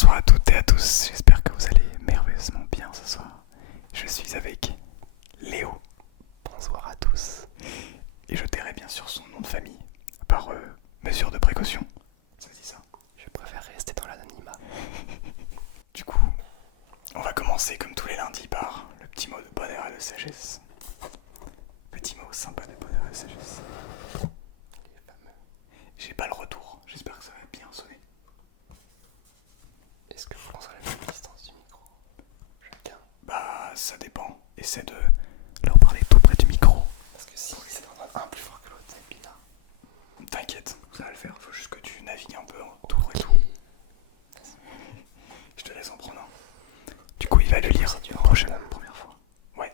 Bonsoir à toutes et à tous, j'espère que vous allez merveilleusement bien ce soir. Je suis avec Léo. Bonsoir à tous. Et je tairai bien sûr son nom de famille, par mesure de précaution. Ça dit ça. Je préfère rester dans l'anonymat. Du coup, on va commencer comme tous les lundis par le petit mot de bonheur et de sagesse. Petit mot sympa de bonheur et de sagesse. Les fameux. J'ai pas le retour, j'espère que ça va bien sonner. Est-ce que vous pensez à la même distance du micro chacun? Bah, ça dépend. Essaie de leur parler tout près du micro. Parce que si c'est dans un plus fort que l'autre, c'est bizarre. T'inquiète, ça va le faire, faut juste que tu navigues un peu autour et tout. Je te laisse en prendre un. Du coup, il va le lire la première fois. Ouais.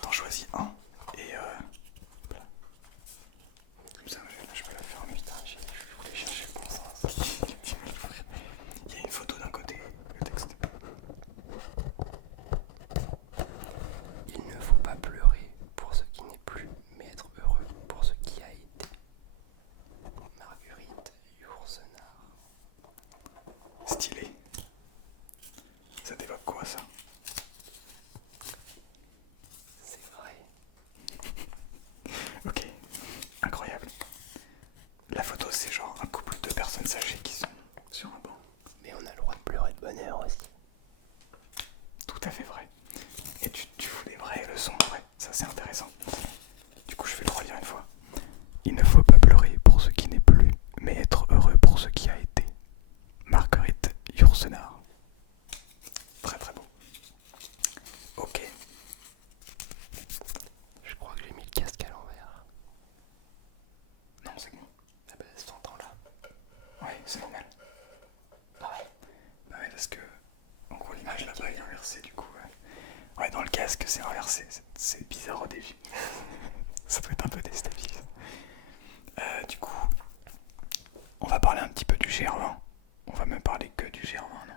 T'en choisis un et voilà. Comme ça, je peux la faire. Putain, je voulais chercher le bon sens. Il y a une photo d'un côté, le texte. Il ne faut pas pleurer pour ce qui n'est plus, mais être heureux pour ce qui a été. Marguerite Yourcenar. Stylé. Ça t'évoque quoi ça? C'est vrai. Ok, incroyable. La photo c'est genre un couple de personnes âgées qui sont sur un banc. Mais on a le droit de pleurer de bonheur aussi. Tout à fait vrai. Et tu fous des vraies leçons, ouais, ça c'est intéressant. Du coup je vais le relire une fois. Il ne faut pas pleurer pour ce qui n'est plus, mais être heureux pour ce qui a été. Marguerite Yourcenar. Très très beau. Ok. Je crois que j'ai mis le casque à l'envers. Non c'est bon. Ah bah, ça s'entend là. Ouais, c'est normal. Ah ouais. Bah ouais, parce que en gros l'image là-bas est inversée du coup. Ouais, dans le casque c'est inversé. C'est bizarre au début. Ça doit être un peu déstabilisant. Du coup, on va parler un petit peu du GR20. On va même parler que du GR20, non?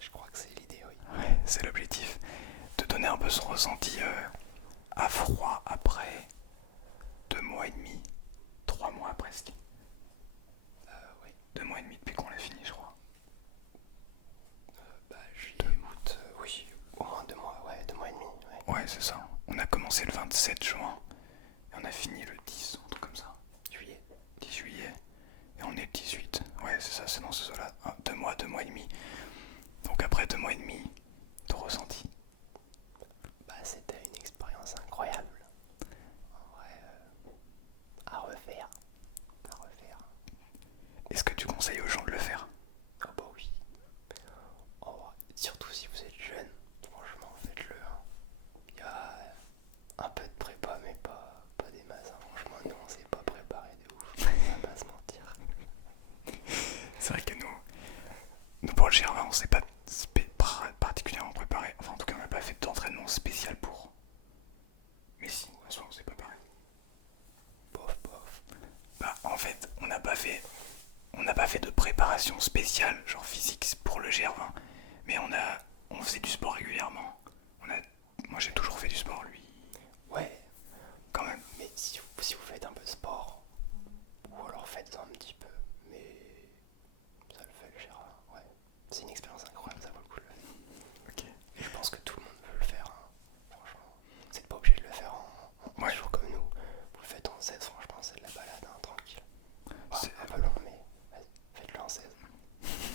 Je crois que c'est l'idée, oui. Ouais, c'est l'objectif. De donner un peu son ressenti à froid après 2 mois et demi, 3 mois presque. Oui. 2 mois et demi depuis qu'on l'a fini, je crois. Bah, juillet, août, oui. Au moins 2 mois, ouais, 2 mois et demi. Ouais. Ouais, c'est ça. On a commencé le 27 juin et on a fini le 10, un truc comme ça. Juillet. 10 juillet. Et on est le 18. Ouais, c'est ça, c'est dans ce là. 2 mois et demi. Donc après 2 mois et demi, ton ressenti. Bah, c'était une expérience incroyable. En vrai, à refaire. À refaire. Est-ce que tu conseilles aux gens de le faire? Oh bah oui. Oh, surtout si vous êtes jeune, franchement, faites-le. Hein. Il y a un peu de prépa, mais pas des masses. Hein. Franchement, nous, on s'est pas préparé de ouf. On va pas se mentir. C'est vrai que nous pour le GR20, on s'est pas particulièrement préparé. Enfin, en tout cas, on n'a pas fait d'entraînement spécial pour. Mais si, en soi, on s'est préparé. Bof, bof. Bah, en fait, on n'a pas fait de préparation spéciale, genre physique, pour le GR20. Mais on faisait du sport régulièrement. Moi, j'ai toujours fait du sport, lui, Ouais, quand même. mais si vous faites un peu de sport, ou alors faites un petit peu, mais ça le fait le Gérard. Ouais, c'est une expérience incroyable, ça vaut le coup de le faire. Ok. Et je pense que tout le monde peut le faire, hein. Franchement. Vous n'êtes pas obligé de le faire en Ouais. jours comme nous. Vous le faites en 16, franchement, c'est de la balade, hein, tranquille. C'est Un peu long, mais vas-y, faites-le en 16.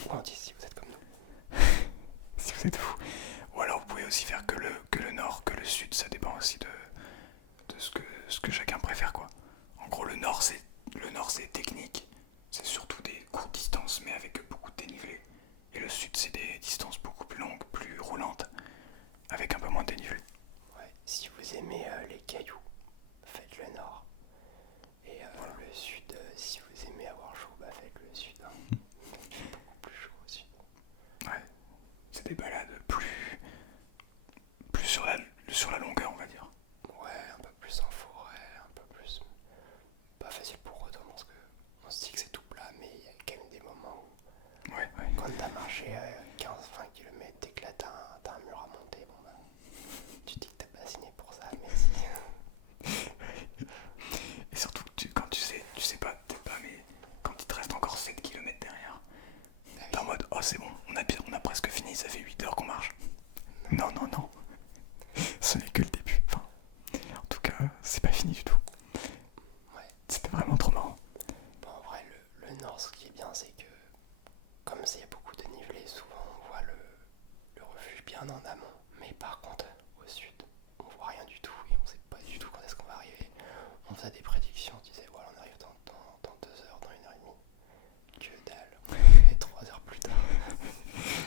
Ou en 10 si vous êtes comme nous. si vous êtes fou. Ou alors vous pouvez aussi faire que le nord, que le sud, ça dépend aussi de ce que chacun préfère quoi. En gros le nord c'est technique, c'est surtout des courtes distances mais avec beaucoup de dénivelé. Et le sud c'est des distances beaucoup plus longues, plus roulantes, avec un peu moins de dénivelé. Ouais, si vous aimez les cailloux, faites le nord. Et Voilà. le sud, si vous aimez avoir chaud, bah faites le sud. Hein. Il fait beaucoup plus chaud au sud. Ouais, c'est des balades plus sur la longueur on va dire. Ouais, un peu plus en forêt, un peu plus. Pas facile pour autant parce que on se dit que c'est tout plat, mais il y a quand même des moments où, Ouais. quand t'as marché 15-20 km et que là t'as un mur à monter, bon bah, tu te dis que t'as pas signé pour ça, mais si. Et surtout quand tu sais pas, mais quand il te reste encore 7 km derrière, t'es en mode oh c'est bon, on a presque fini, ça fait 8 heures qu'on marche. Non, non, non, ce n'est que le début. Enfin, en tout cas, c'est pas fini du tout. Ouais. C'était vraiment trop marrant. Bon, en vrai, le nord, ce qui est bien, c'est que comme il y a beaucoup de nivelé, souvent on voit le refuge bien en amont. Mais par contre, au sud, on voit rien du tout et on sait pas du tout quand est-ce qu'on va arriver. On faisait des prédictions, on disait voilà, on arrive dans 2 heures, dans 1 heure et demie. Que dalle, on arrivait 3 heures plus tard.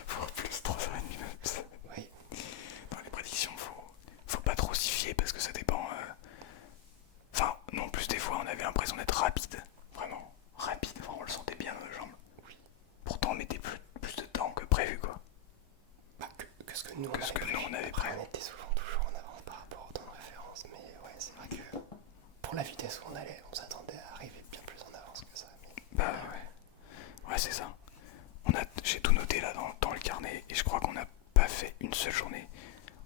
Faut plus 3h30 même. Oui, Dans les prédictions, faut pas trop s'y fier parce que ça dépend. Enfin, non, en plus des fois on avait l'impression d'être rapide. Vraiment, rapide, enfin, on le sentait bien dans les jambes. oui. Pourtant on mettait plus de temps que prévu quoi. Bah, que ce que nous, Que ce que nous, on avait Après, prévu. on était souvent toujours en avance par rapport au temps de référence. Mais ouais, c'est vrai que pour la vitesse où on allait, on s'attendait à arriver bien plus en avance que ça. Mais Bah ouais. Ouais, c'est ça. J'ai tout noté là dans le carnet et je crois qu'on n'a pas fait une seule journée.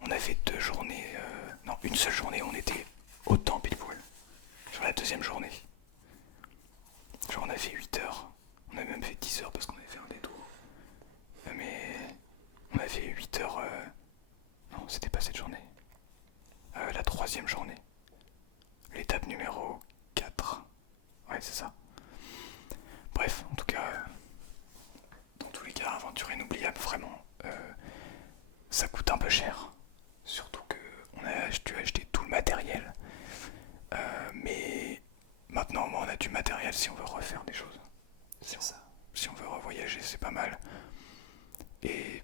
On a fait 2 journées. Non, une seule journée, on était autant pile poil. Sur la deuxième journée. Genre on a fait 8 heures. On a même fait 10 heures parce qu'on avait fait un détour. Mais on a fait 8 heures. Non, c'était pas cette journée. La troisième journée. L'étape numéro 4. Ouais, c'est ça. Bref, en tout cas, dans tous les cas, aventure inoubliable, vraiment. Ça coûte un peu cher. Surtout que on a dû acheter tout le matériel. Mais maintenant, au moins, on a du matériel si on veut refaire des choses. c'est ça. Si on veut revoyager, c'est pas mal. Et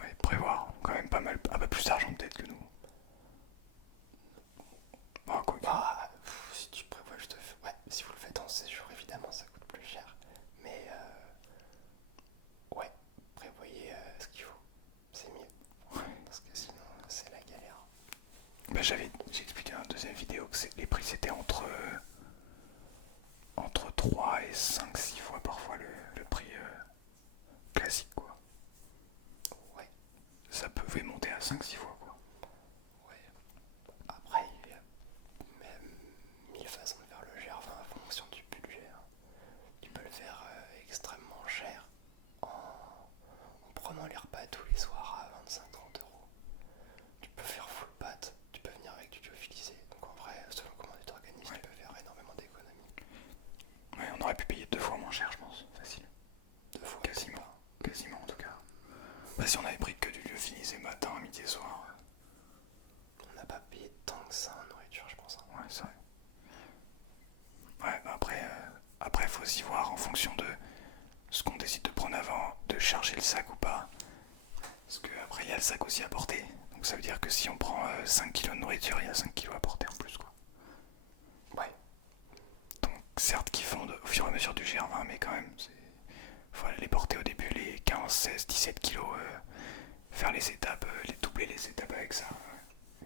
ouais, prévoir quand même pas mal, un peu plus d'argent peut-être que nous. Bah, quoi que. Bah, si tu prévois, ouais, si vous le faites en séjour, évidemment, ça coûte plus cher. Mais ouais, prévoyez ce qu'il faut. C'est mieux. Parce que sinon, c'est la galère. Bah, j'ai expliqué dans la deuxième vidéo que les prix c'était entre 3 et 5, 6 fois parfois le prix classique quoi. Ouais, Ça pouvait monter à 5, 6 fois quoi. ouais. Après, il y a même 1000 façons de faire le GR20 en fonction du budget. Hein. Tu peux le faire extrêmement cher en prenant les repas tous les soirs à 25-30 euros. Tu peux faire full pâte, tu peux venir avec du lyophilisé. Donc en vrai, selon comment tu t'organises, tu peux faire énormément d'économies. Ouais, on aurait pu payer 2 fois moins cher je pense, facile. 2 fois Quasiment, quasiment en tout cas. Bah si on avait pris que du lyophilisé matin, midi et soir. On n'a pas payé tant que ça en nourriture, je pense. Hein. Ouais, c'est vrai. Ouais, bah après faut aussi voir en fonction de ce qu'on décide de prendre avant, de charger le sac ou pas. Parce que après il y a le sac aussi à porter. Donc ça veut dire que si on prend 5 kilos de nourriture, il y a 5 kilos à porter en plus quoi. Ouais, Donc certes qu'ils font au fur et à mesure du GR20, mais quand même, faut aller les porter au début, les 15, 16, 17 kilos, faire les étapes, les doubler les étapes avec ça.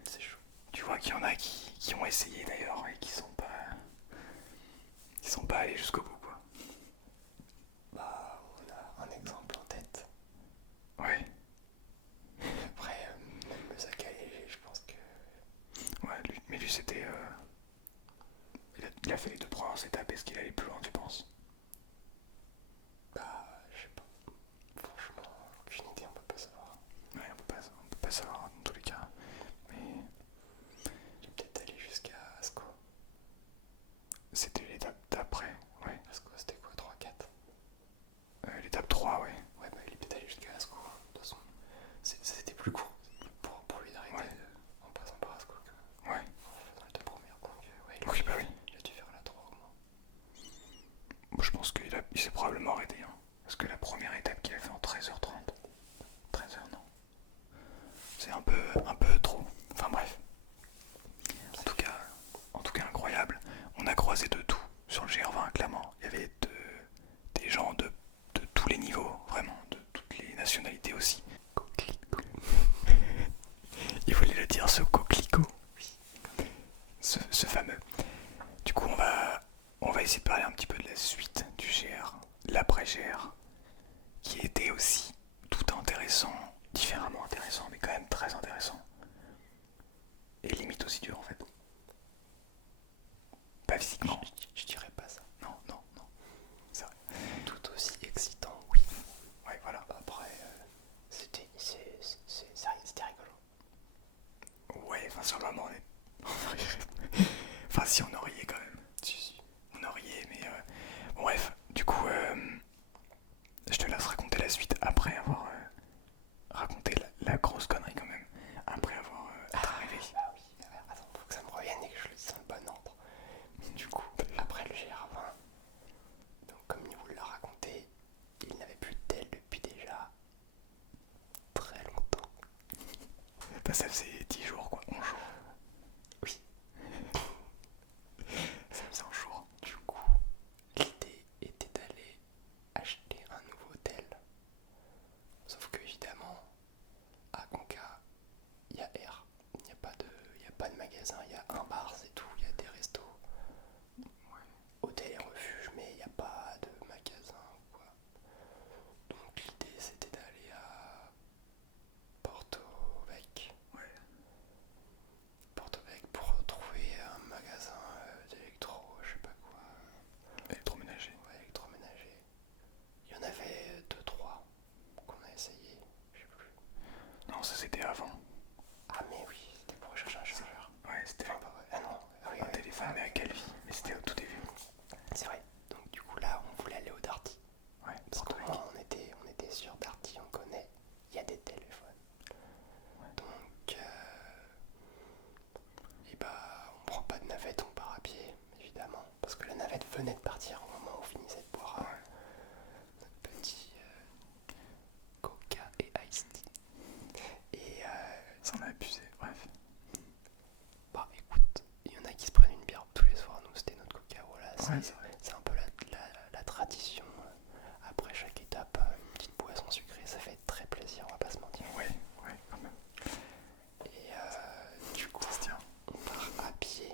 c'est chaud. Tu vois qu'il y en a qui ont essayé d'ailleurs et qui sont pas allés jusqu'au bout quoi. Bah, on a un exemple en tête. Ouais, Après, même le sac à léger, je pense que... ouais, mais lui c'était... il a fait les 2 premières étapes, est-ce qu'il allait plus loin tu penses? Bah, je sais pas. Franchement, aucune idée, on peut pas savoir. Ouais, on peut pas savoir dans tous les cas. Mais J'ai peut-être allé jusqu'à Asco. c'était l'étape d'après, ouais. Asco, c'était quoi, 3-4? L'étape 3, ouais. Ouais, bah il est peut-être allé jusqu'à Asco. Hein. De toute façon, c'était plus court pour lui d'arrêter Ouais. en passant par Asco que Ouais. en faisant les 2 premières. Donc, ouais, Oui, bah oui. il a dû faire la 3 au moins. Moi, je pense il s'est probablement arrêté. Hein. Parce que la première étape qu'il a fait en 13h30. 13h, non. C'est un peu trop. Enfin bref. En tout cas, incroyable. On a croisé de tout sur le GR20, clairement. Il y avait des gens de tous les niveaux, vraiment, de toutes les nationalités aussi. Coquelicot. Il voulait le dire, ce coquelicot. Ce fameux. Du coup, on va essayer de parler un petit peu de la suite du GR, l'après-GR, qui était aussi tout intéressant, différemment intéressant, mais quand même très intéressant. Et limite aussi dur en fait. Pas physiquement. Je dirais pas ça. Non, non, non. C'est vrai. Tout aussi excitant, oui. Ouais, voilà. suite après avoir raconté la grosse connerie quand même. Après avoir été arrivé. Ah oui, attends, faut que ça me revienne et que je le dise dans le bon ordre. Du coup, après le GR20, donc comme il vous l'a raconté, il n'avait plus de tel depuis déjà très longtemps. Bah, ça faisait 10 jours quoi, 11 jours. Oui. Ça faisait 11 jours. Du coup, l'idée était d'aller acheter un nouveau tel. Sauf que évidemment, à Conca, il y a R. Il n'y a pas de magasin, il y a un bar, c'est tout, il y a des restos. Hôtel et refuge, mais il n'y a pas de magasin ou quoi. Donc l'idée c'était d'aller à Porto Vec. Ouais. Porto Vec pour trouver un magasin d'électro, je sais pas quoi. Électroménager. Ouais, électroménager. Il y en avait 2-3 qu'on a essayé, je sais plus. Non, ça c'était avant. Ah mais oui, c'était pour chercher un chargeur. Ouais, c'était Enfin, bah ouais. Ah non, ah oui, un ouais. téléphone mais à Calvi. Mais c'était au tout début. C'est vrai. Donc du coup là, on voulait aller au Darty. Ouais, Parce qu'au Porto moins on était sur Darty, on connaît, il y a des téléphones. Donc, et bah, on prend pas de navette, on part à pied, évidemment. Parce que la navette venait de partir au moment où on finissait de boire notre petit Coca et Ice Tea. Et ça en a abusé, bref. bah écoute, il y en a qui se prennent une bière tous les soirs, nous c'était notre Coca, voilà. Ouais, C'est un peu la tradition. Après chaque étape, une petite boisson sucrée, ça fait très plaisir, on va pas se mentir. Ouais, quand même. Et du coup, Ça se tient. on part à pied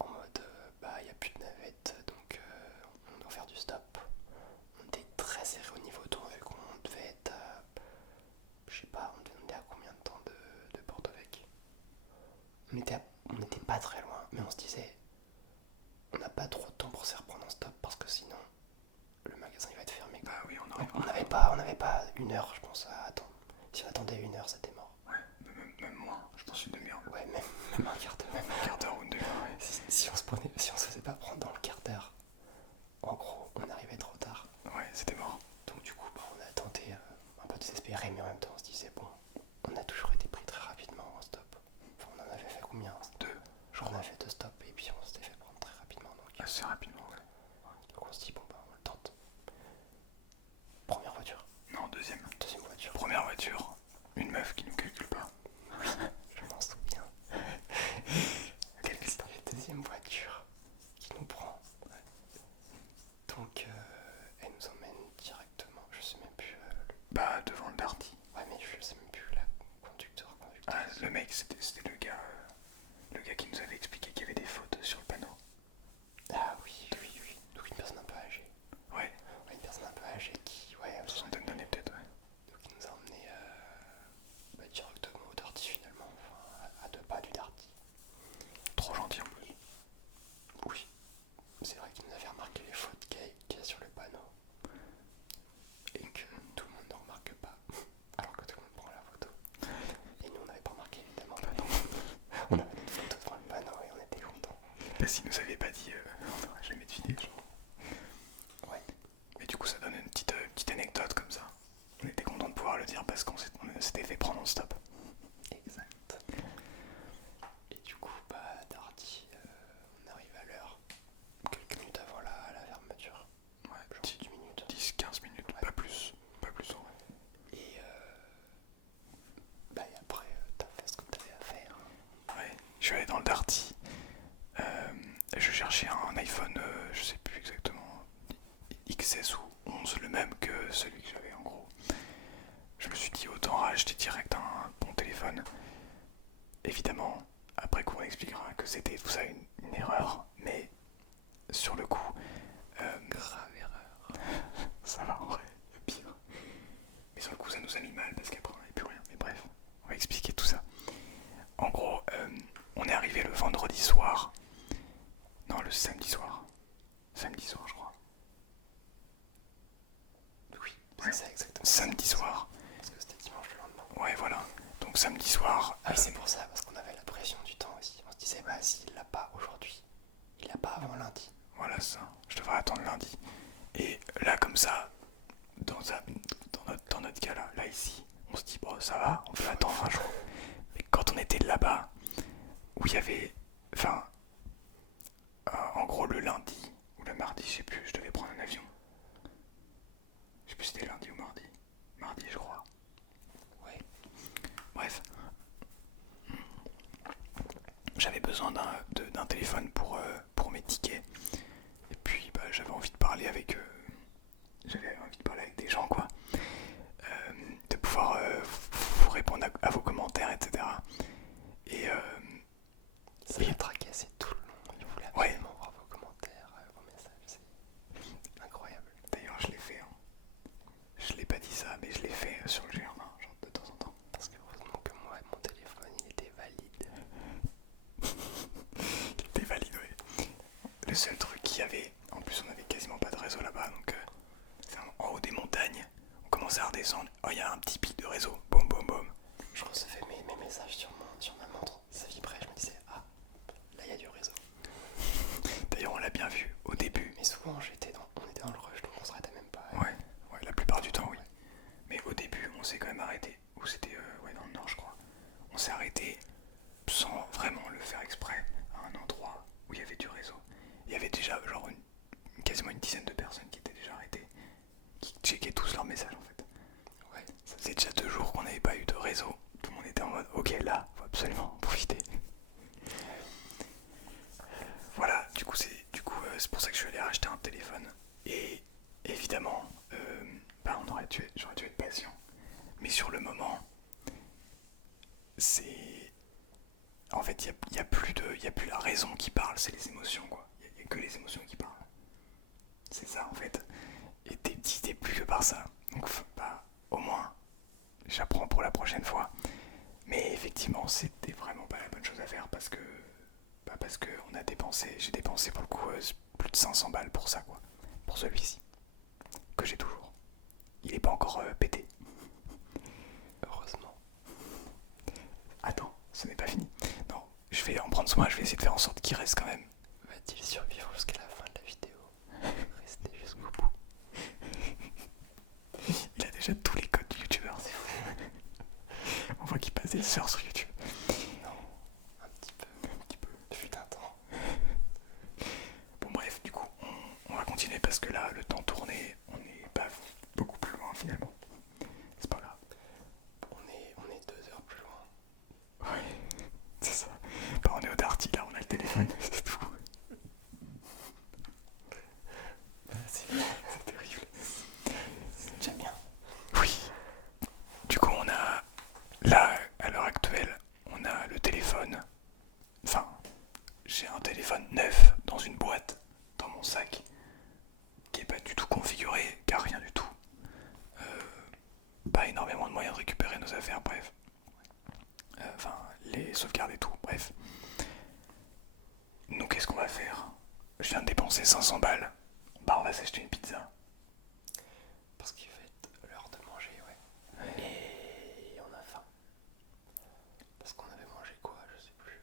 en mode bah il n'y a plus de navette, donc on doit faire du stop. On était très serré au niveau tour vu qu'on devait être je sais pas, on devait demander à combien de temps de Porto Vec. On était pas très loin, mais on se disait on n'a pas trop de temps pour se reprendre en stop parce que sinon le magasin il va être fermé. Bah oui, on Donc, aurait on n'avait pas une heure, je pense, à attendre. Si on attendait une heure, c'était mort. Ouais, même moins, je pense une demi-heure. Ouais, même un quart d'heure. Même un quart d'heure ou une demi-heure, ouais. Si on se faisait pas prendre dans le quart d'heure, en gros, on arrivait trop tard. Ouais, c'était mort. Donc du coup, bah, on a tenté un peu désespéré, mais en même temps, on se disait bon, on a toujours été pris très rapidement en stop. Enfin, on en avait fait combien? Deux. Genre on a fait 2 stops et puis on s'était fait prendre très rapidement. Donc, Assez rapidement, ouais. donc on se dit bon bah on le tente. Première voiture, Non, deuxième. deuxième voiture. Première voiture, une meuf qui nous calcule pas. Je m'en souviens. Deuxième voiture qui nous prend. Donc elle nous emmène directement, je sais même plus. Bah, devant le Darty. Ouais, mais je sais même plus la conducteur. Ah, le mec, c'était le gars qui nous avait expliqué qu'il y avait des fautes sur le panneau. Ah oui. Donc une personne un peu âgée. Ouais, Ouais, une personne un peu âgée qui, ouais, soixantaine d'années peut-être, ouais. donc il nous a emmené directement au Darty finalement, enfin à 2 pas du Darty. Trop gentil en plus. Oui, c'est vrai qu'il nous avait remarqué les fautes qu'il y a sur le panneau et que tout le monde ne remarque pas, alors que tout le monde prend la photo. Et nous on n'avait pas remarqué évidemment. On avait notre photo devant le panneau et on était contents. Bah, s'il nous avait pas dit, on n'aurait jamais deviné. Ouais. Mais du coup, ça donne une petite anecdote comme ça. On était content de pouvoir le dire parce qu'on s'était fait prendre en stop. Exact. Et du coup, bah, Darty, on arrive à l'heure, quelques minutes avant la fermeture. Ouais, Genre 10 minutes. 10-15 minutes, Ouais. pas plus en vrai. Et bah, et après, t'as fait ce que t'avais à faire. Ouais, je suis allé dans le Darty. Je cherchais un iPhone, je sais plus exactement, XS ou 11, le même que celui que j'avais en gros. Je me suis dit autant racheter direct un bon téléphone. Évidemment, après coup on expliquera que c'était tout ça une erreur, mais sur le coup, Grave erreur. ça va en vrai, le pire. Mais sur le coup ça nous a mis mal parce qu'après on n'avait plus rien. Mais bref, on va expliquer tout ça. En gros, on est arrivé le vendredi soir. Non, le samedi soir. Samedi soir, je crois. Oui, Ouais. c'est ça exactement. Samedi soir. Parce que c'était dimanche le lendemain. Ouais, voilà. Donc samedi soir. Ah oui, c'est pour ça, parce qu'on avait la pression du temps aussi. On se disait, bah, s'il l'a pas aujourd'hui, il l'a pas avant lundi. Voilà ça. Je devrais attendre lundi. Et là, comme ça, dans notre cas là ici, on se dit bon ça va, on peut attendre un jour. Mais quand on était là-bas, où il y avait, enfin, en gros le lundi ou le mardi, je sais plus, je devais prendre un avion. Je sais plus si c'était lundi ou mardi. Mardi je crois. Ouais. Bref. J'avais besoin d'un téléphone pour mes tickets. Et puis bah, j'avais envie de parler avec des gens quoi. De pouvoir vous répondre à vos commentaires, etc. Et Ça m'a tracassé tout le long. Je voulais absolument voir vos commentaires, vos messages. C'est incroyable. d'ailleurs je l'ai fait. Hein. Je l'ai pas dit ça, mais je l'ai fait sur le Germain, genre de temps en temps. Parce que heureusement que moi, mon téléphone, il était valide. Il était valide, oui. Le seul truc qu'il y avait, en plus on avait quasiment pas de réseau là-bas, donc c'est en haut des montagnes. On commençait à redescendre. Oh, il y a un petit pic de réseau. Boum, boum, boum. Je recevais mes messages sur ma montre. Ça vibrait, je me disais, ah, là il y a du réseau. D'ailleurs, on l'a bien vu au début. Mais souvent, on était dans le rush, donc on s'arrêtait même pas. Ouais, la plupart du temps, oui. Mais au début, on s'est quand même arrêté. Ou c'était dans le nord, je crois. On s'est arrêté sans vraiment le faire exprès à un endroit où il y avait du réseau. Il y avait déjà genre quasiment une dizaine de personnes qui étaient déjà arrêtées, qui checkaient tous leurs messages en fait. Ouais. Ça faisait déjà 2 jours qu'on n'avait pas eu de réseau. Tout le monde était en mode ok là, faut absolument en profiter. Voilà, du coup c'est pour ça que je suis allé racheter un téléphone. Et évidemment, j'aurais dû être patient. Mais sur le moment, c'est... En fait, il n'y a plus la raison qui parle, c'est les émotions, quoi. Il n'y a que les émotions qui parlent. C'est ça, en fait. Et t'es plus que par ça. Donc, bah, au moins, j'apprends pour la prochaine fois. Mais effectivement, c'était vraiment pas la bonne chose à faire parce que... Bah, parce que j'ai dépensé pour le coup plus de 500 balles pour ça, quoi. Pour celui-ci. Que j'ai toujours. Il est pas encore pété. Heureusement. Attends, ce n'est pas fini. Non, je vais en prendre soin, je vais essayer de faire en sorte qu'il reste quand même. Va-t-il survivre jusqu'à la fin de la vidéo? Restez jusqu'au bout. Il a déjà tous les codes du youtubeur, c'est fou. On voit qu'il passe des heures sur YouTube. Non, un petit peu. Fut un temps. Bon bref, du coup, on va continuer parce que là, le temps tourné, on n'est pas beaucoup plus loin finalement. C'est pas grave. On est 2 heures plus loin. Ouais, c'est ça. Bah, on est au Darty, là, on a le téléphone, c'est tout. C'est terrible. C'est déjà bien. Oui. Du coup, on a, là, à l'heure actuelle, on a le téléphone. Enfin, j'ai un téléphone neuf dans une boîte, dans mon sac, qui est pas du tout configuré, car rien du tout. Pas énormément de moyens de récupérer nos affaires, bref. Enfin, les sauvegardes et tout, bref. Nous, qu'est-ce qu'on va faire? Je viens de dépenser 500 balles. Bah, on va s'acheter une pizza. Parce qu'il va être l'heure de manger, ouais. Et on a faim. Parce qu'on avait mangé quoi, je sais plus.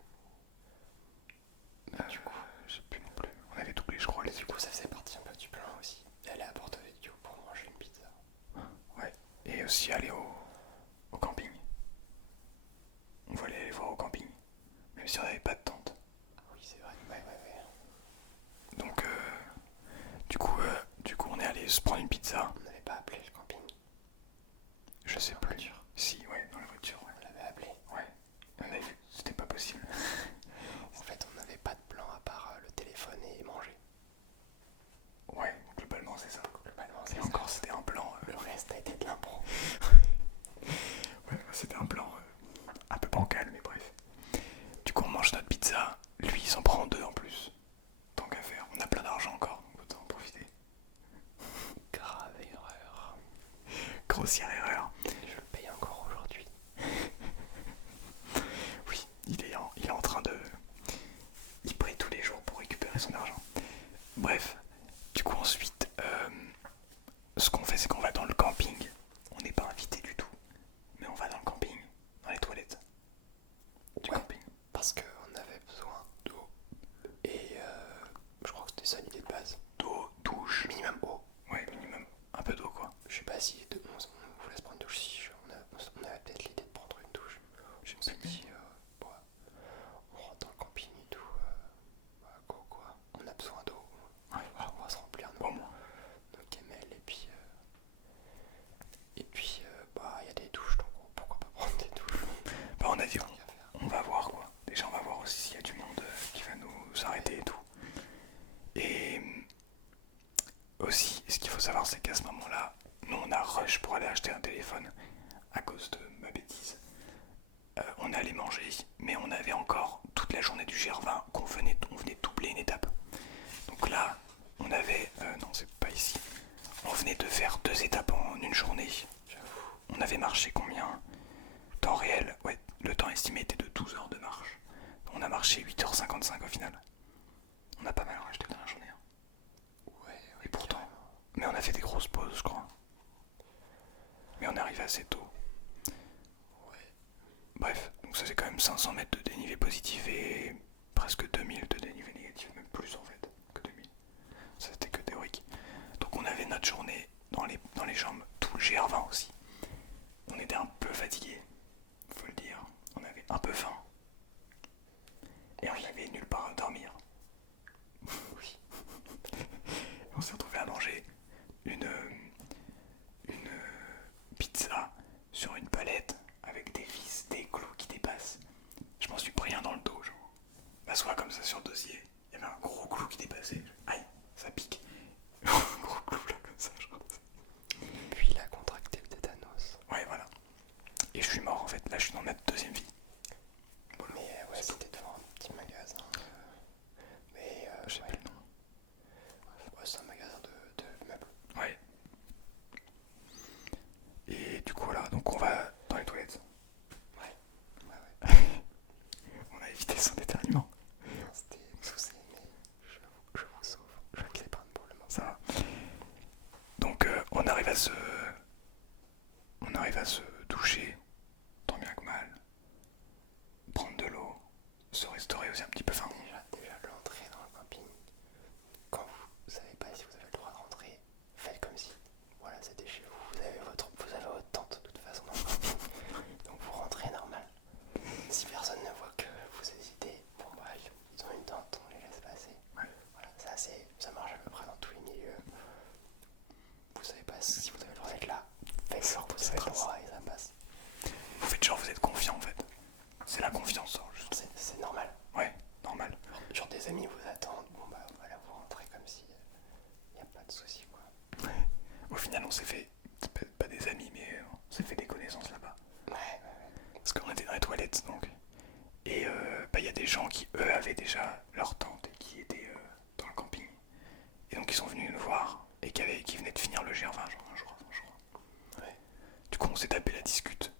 Du coup, je sais plus non plus. On avait doublé, je crois, les Du coup, ça faisait partie un peu du plan aussi. Aller à Porto Vecchio pour manger une pizza. Ouais. Et aussi aller au camping. On voulait aller voir au camping. Même si on n'avait pas de tente. Ah oui, c'est vrai. Ouais. Donc, du coup, on est allé se prendre une pizza. On n'avait pas appelé le camping. Je sais Dans la plus. voiture. Si, ouais, dans la voiture, ouais. On l'avait appelé. Ouais. On avait vu, c'était pas possible. En fait, on n'avait pas de plan à part le téléphone et manger. Ouais, globalement, c'est ça. Globalement, Et c'est encore, ça. c'était un plan. Le reste a été de l'impro. Ouais, c'était un plan un peu bancal, mais bref. Du coup, on mange notre pizza. Lui, il s'en prend 2 en plus. Tant qu'à faire. On a plein d'argent encore, donc autant en profiter. Grave erreur. Grossière erreur. Je le paye encore aujourd'hui. Oui, il est en train de... Il prie tous les jours pour récupérer son argent. Bref, du coup ensuite, ce qu'on fait c'est qu'on va dans le camping. On n'est pas invité du tout, mais on va dans le camping, dans les toilettes du camping. Parce qu'on avait besoin d'eau. Et je crois que c'était ça l'idée de base. D'eau, douche, Minimum eau. ouais minimum, un peu d'eau quoi. Je suis pas si on vous laisse prendre une douche, si on avait peut-être l'idée de prendre une douche. Je me suis dit, on rentre dans le camping et tout, quoi, on a besoin d'eau, Ouais. voilà, on va se remplir nos camels et puis il y a des douches, donc pourquoi pas prendre des douches. Bah on a dit on va voir quoi. Déjà on va voir aussi s'il y a du monde qui va nous arrêter et tout. Et aussi, ce qu'il faut savoir c'est qu'à ce moment-là, nous on a rush pour aller acheter un téléphone à cause de ma bêtise. On allait manger, mais on avait encore toute la journée du GR20 on venait doubler une étape. Donc là, on avait... non, c'est pas ici. On venait de faire 2 étapes en une journée. On avait marché combien? Temps réel, ouais, le temps estimé était de 12 heures de marche. On a marché 8h55 au final. On a pas mal acheté dans la journée. Hein. Ouais, Et pourtant... carrément. Mais on a fait des grosses pauses, je crois. Mais on est arrivé assez tôt. Ouais. Bref, donc ça c'est quand même 500 mètres de dénivelé positif et presque 2000 de dénivelé négatif, même plus en fait que 2000. Ça c'était que théorique. Donc on avait notre journée dans les jambes, tout le GR20 aussi. On était un peu fatigué, faut le dire. On avait un peu faim. Et on avait nulle part à dormir. Oui. On s'est retrouvé à manger une pizza sur une palette avec des vis, des clous qui dépassent. Je m'en suis pris un dans le dos, genre. M'assois comme ça sur le dossier, il y avait un gros clou qui dépassait. Aïe, ça pique. Un gros clou là comme ça, genre. Puis il a contracté le tétanos. Ouais, voilà. Et je suis mort en fait, là je suis dans ma deuxième vie. Voilà. Mais ouais, c'était devant un petit magasin. Mais Je sais ouais. plus le nom. Ouais, c'est un magasin de meubles. Ouais. Et du coup voilà, donc on va dans les toilettes. Ouais. On a évité son éternuement. Non, c'était saucé, mais je vous sauve. Je ne l'épargne pour le moment. Ça va. Donc on arrive à se doucher, tant bien que mal, prendre de l'eau, se restaurer aussi un petit peu. Enfin, Déjà l'entrée dans le camping. Quand vous savez pas si vous avez le droit de rentrer, faites comme si. Voilà, c'était chez vous. Vous avez votre tente de toute façon dans le camping. Donc vous rentrez normal. Si personne ne voit que vous hésitez, bon bah ils ont une tente, on les laisse passer. ouais. Voilà, ça marche à peu près dans tous les milieux. Vous savez pas si vous avez le droit d'être là, faites genre vous avez le droit et ça passe. Vous faites genre vous êtes confiant en fait. C'est la confiance, hein, juste. C'est normal. Ouais, normal. Genre des amis vous attendent, bon bah voilà, vous rentrez comme si y a pas de soucis quoi. Ouais. Au final, on s'est fait, pas des amis, mais on s'est fait des connaissances là-bas. Ouais. Parce qu'on était dans les toilettes donc. Et y a des gens qui eux avaient déjà leur tente et qui étaient dans le camping. Et donc ils sont venus nous voir et qui venaient de finir le GR20 genre un jour avant, je crois. Ouais. Du coup on s'est tapé la discute.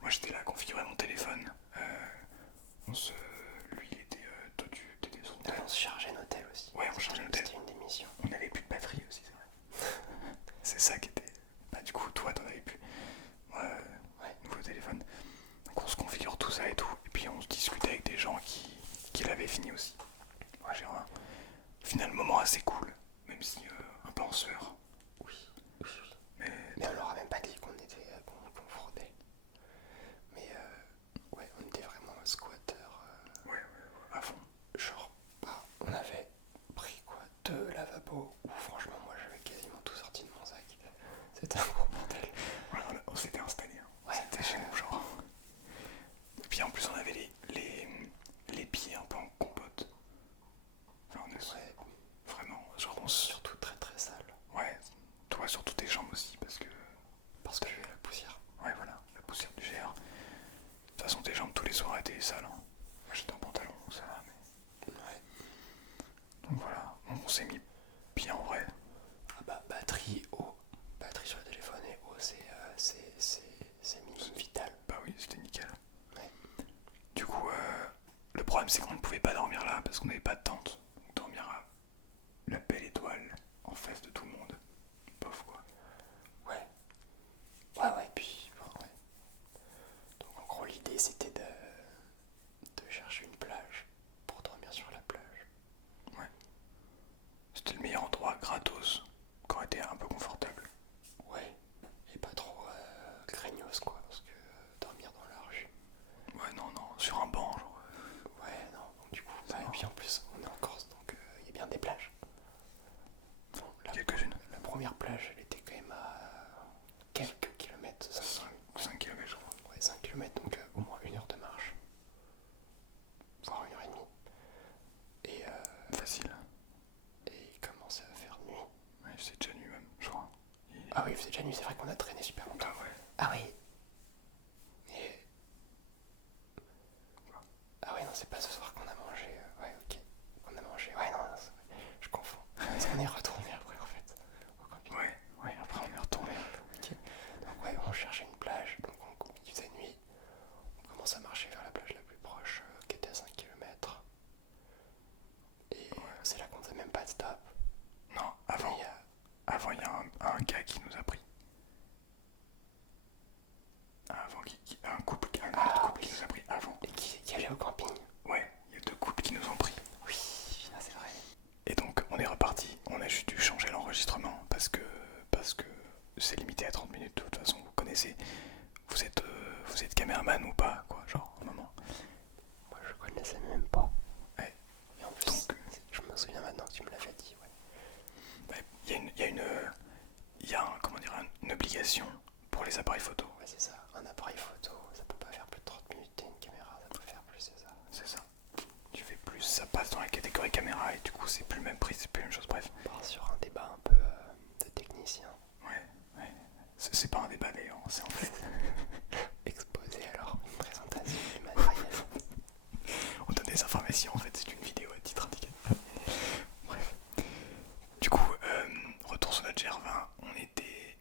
Moi j'étais là à configurer mon téléphone. Lui il était. Toi tu étais sur ton Et téléphone. on se chargeait nos tels aussi. Ouais, on chargeait nos tels. C'était une des missions. On avait plus de batterie aussi, c'est vrai. C'est ça qui était. Bah du coup toi t'en avais plus. Moi, nouveau téléphone. Donc on se configure tout ça et tout. Et puis on se discute avec des gens qui l'avaient fini aussi. Moi j'ai un final moment assez cool. Même si un peu en sueur. Oui. Mais on leur a même pas dit qu'on était qu'on fraudait. Mais ouais, on était vraiment squatteurs. ouais, à fond. Genre, on avait pris quoi 2 lavabos où franchement moi j'avais quasiment tout sorti de mon sac. C'était un gros bordel. Voilà, on s'était installé. Hein. Ouais, c'était chez nous genre. Et puis en plus on avait les pieds un peu en compote. Enfin on est Ouais, vraiment genre on surtout très très sale. ouais, toi surtout tes jambes aussi parce que La poussière. ouais voilà, la poussière du GR. De toute façon tes jambes tous les soirs étaient sales. Hein. Moi j'étais en pantalon, ça va mais. Ouais. Donc voilà, on s'est mis bien en vrai. Ah bah batterie sur le téléphone nuit, c'est vrai qu'on a traîné super longtemps. Ah ouais. Ah oui. Et... Ah ouais, non, c'est pas ce soir qu'on a mangé. Ouais, ok. On a mangé. Ouais, non, je confonds. Parce qu'on est retourné après, en fait, au camping. Ouais, après on est retourné. Ok. Donc ouais, on cherchait une plage, donc il faisait nuit. On commence à marcher vers la plage la plus proche, qui était à 5 km. Et c'est là qu'on faisait même pas de stop. Non, avant il y a un gars qui nous a pris. Avant, un couple, un autre couple qui nous a pris avant. Et qui allait au camping. Ouais, il y a 2 couples qui nous ont pris. Oui, c'est vrai. Et donc on est reparti. On a juste dû changer l'enregistrement parce que c'est limité à 30 minutes. De toute façon, vous connaissez. Vous êtes caméraman ou pas, quoi, genre, un moment. Moi je connaissais même pas. Ouais. Et en plus, Donc, je me souviens maintenant que tu me l'avais dit, ouais. il y a une obligation pour les appareils photo. Ouais, c'est ça. Un appareil photo, ça peut pas faire plus de 30 minutes. Et une caméra, ça peut faire plus, c'est ça. C'est ça. Tu fais plus, ça passe dans la catégorie caméra et du coup c'est plus le même prix, c'est plus la même chose. Bref. On part sur un débat un peu de technicien. Ouais. C'est pas un débat d'ailleurs, c'est en fait. Exposé alors, une présentation du matériel. On donne des informations en fait, c'est une vidéo à titre indicatif. Bref. Du coup, retour sur notre GR20, on était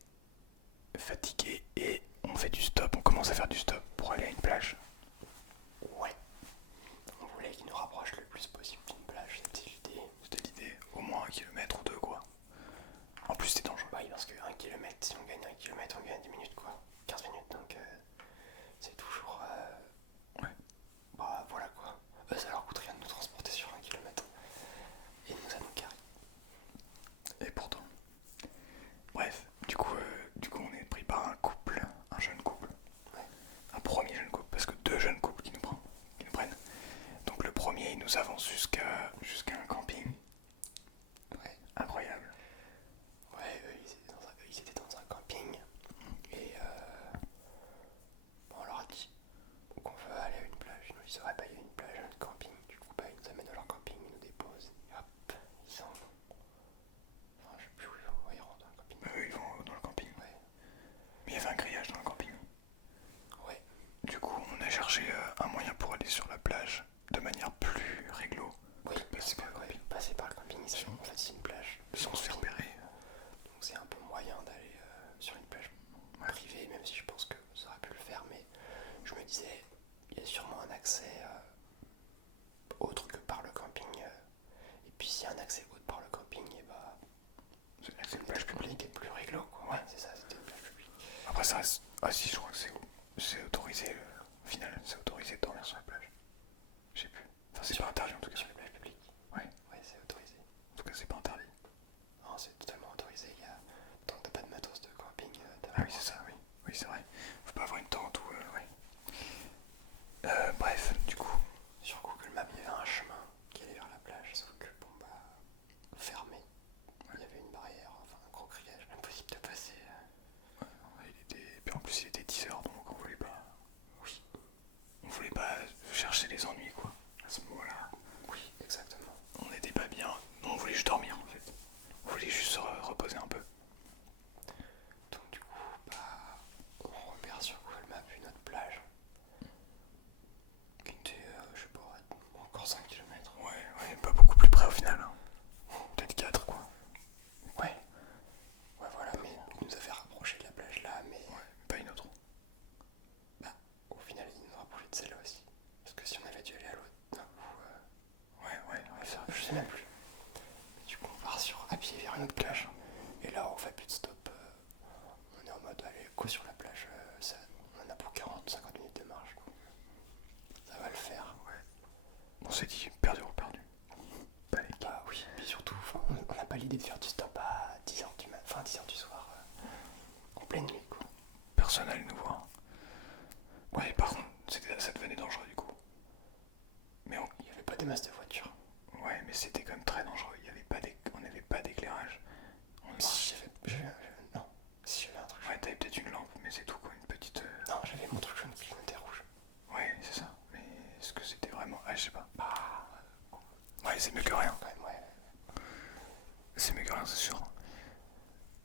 fatigué et on fait du stop, on commence à faire du stop pour aller à une plage. Ouais. On voulait qu'il nous rapproche le plus possible d'une plage, c'était l'idée. C'était l'idée, au moins 1 kilomètre ou 2 quoi. En plus c'était dangereux. Oui, parce que 1 km, si on gagne 1 km, on gagne 10 minutes quoi. 15 minutes, donc c'est toujours... Ouais. Bah voilà quoi. Ça leur coûte rien de nous transporter sur 1 km. Et nous allons carrer. Et pourtant. Bref, du coup on est pris par un couple, un jeune couple. Ouais. Un premier jeune couple, parce que 2 jeunes couples qui nous prennent. Donc le premier il nous avance jusqu'à un camping. Ouais. Incroyable. Ouais, ils étaient dans un camping. Et bon, on leur a dit qu'on veut aller à une plage. Nous, ils sauraient pas, il y a une plage, un camping. Du coup, bah, ils nous amènent à leur camping, ils nous déposent. Et hop, ils s'en vont. Enfin, je sais plus où ils vont. Ouais, ils rentrent dans le camping. Eux ils vont dans le camping. Ouais. Mais il y avait un grillage dans le camping. Ouais. Du coup on a cherché un moyen pour aller sur la plage de manière plus réglo. Oui, Passer par le camping. passer par le camping, en fait, c'est une plage. Si on se fait repérer. Donc c'est un peu moyen d'aller sur une plage privée, même si je pense que ça aurait pu le faire, mais je me disais, il y a sûrement un accès autre que par le camping. Et puis s'il y a un accès autre par le camping, et bah C'est une plage publique. était plus réglo quoi. Ouais, c'est ça, c'était une plage publique. Après ça reste... Ah si, je crois que c'est autorisé, au final, c'est autorisé de dormir sur la plage. Je sais plus. Enfin c'est pas interdit en tout cas. Sur les plages publiques. Ouais. Ouais, c'est autorisé. En tout cas c'est pas interdit. Non, c'est totalement autorisé. Tant que t'as pas de matos de camping, t'as Ah oui c'est ça, oui. Oui c'est vrai. Faut pas avoir une tente ou... ouais. Bref, du coup... Sur Google Maps, il y avait un chemin qui allait vers la plage, sauf que bon bah fermé. Il y avait une barrière, enfin un gros grillage, impossible de passer. Puis en plus il était 10h donc on voulait pas... Oui. On voulait pas chercher les ennuis quoi. À ce moment-là. Oui, exactement. On n'était pas bien. On voulait juste dormir en fait. On voulait juste se reposer un peu. Donc du coup, bah on repère sur Google Maps une autre plage. Qui était, je sais pas, encore 5 km. Ouais, pas beaucoup plus près au final. Hein. Peut-être 4 quoi. Ouais. Ouais voilà, mais il nous a fait rapprocher de la plage là, mais Pas une autre. bah au final il nous a rapproché de celle-là aussi. Parce que si on avait dû aller à l'autre, d'un coup, Ouais. je sais même plus. Mais du coup on part à pied vers une autre plage. Et là on fait plus de stop. On est en mode allez go sur la plage. On en a pour 40-50 minutes de marche. Donc, ça va le faire. On s'est dit perdu ou perdu. Panique. Bah oui, puis surtout, on n'a pas l'idée de faire du stop à 10h du soir, en pleine nuit quoi. Personne allait nous voir. Ouais, par contre, ça devenait dangereux du coup. Mais Il n'y avait pas de masse de voitures. ouais, mais c'était quand même très dangereux. On n'avait pas d'éclairage. Si non, si j'avais un truc. Ouais, t'avais peut-être une lampe, mais c'est tout quoi, une petite. Non, j'avais mon truc jaune qui clignotait rouge. Ouais, c'est ça. Mais est-ce que c'était vraiment. Ah, je sais pas. Bah. Ouais, c'est mieux que rien. Quand même, ouais. C'est mieux que rien, c'est sûr.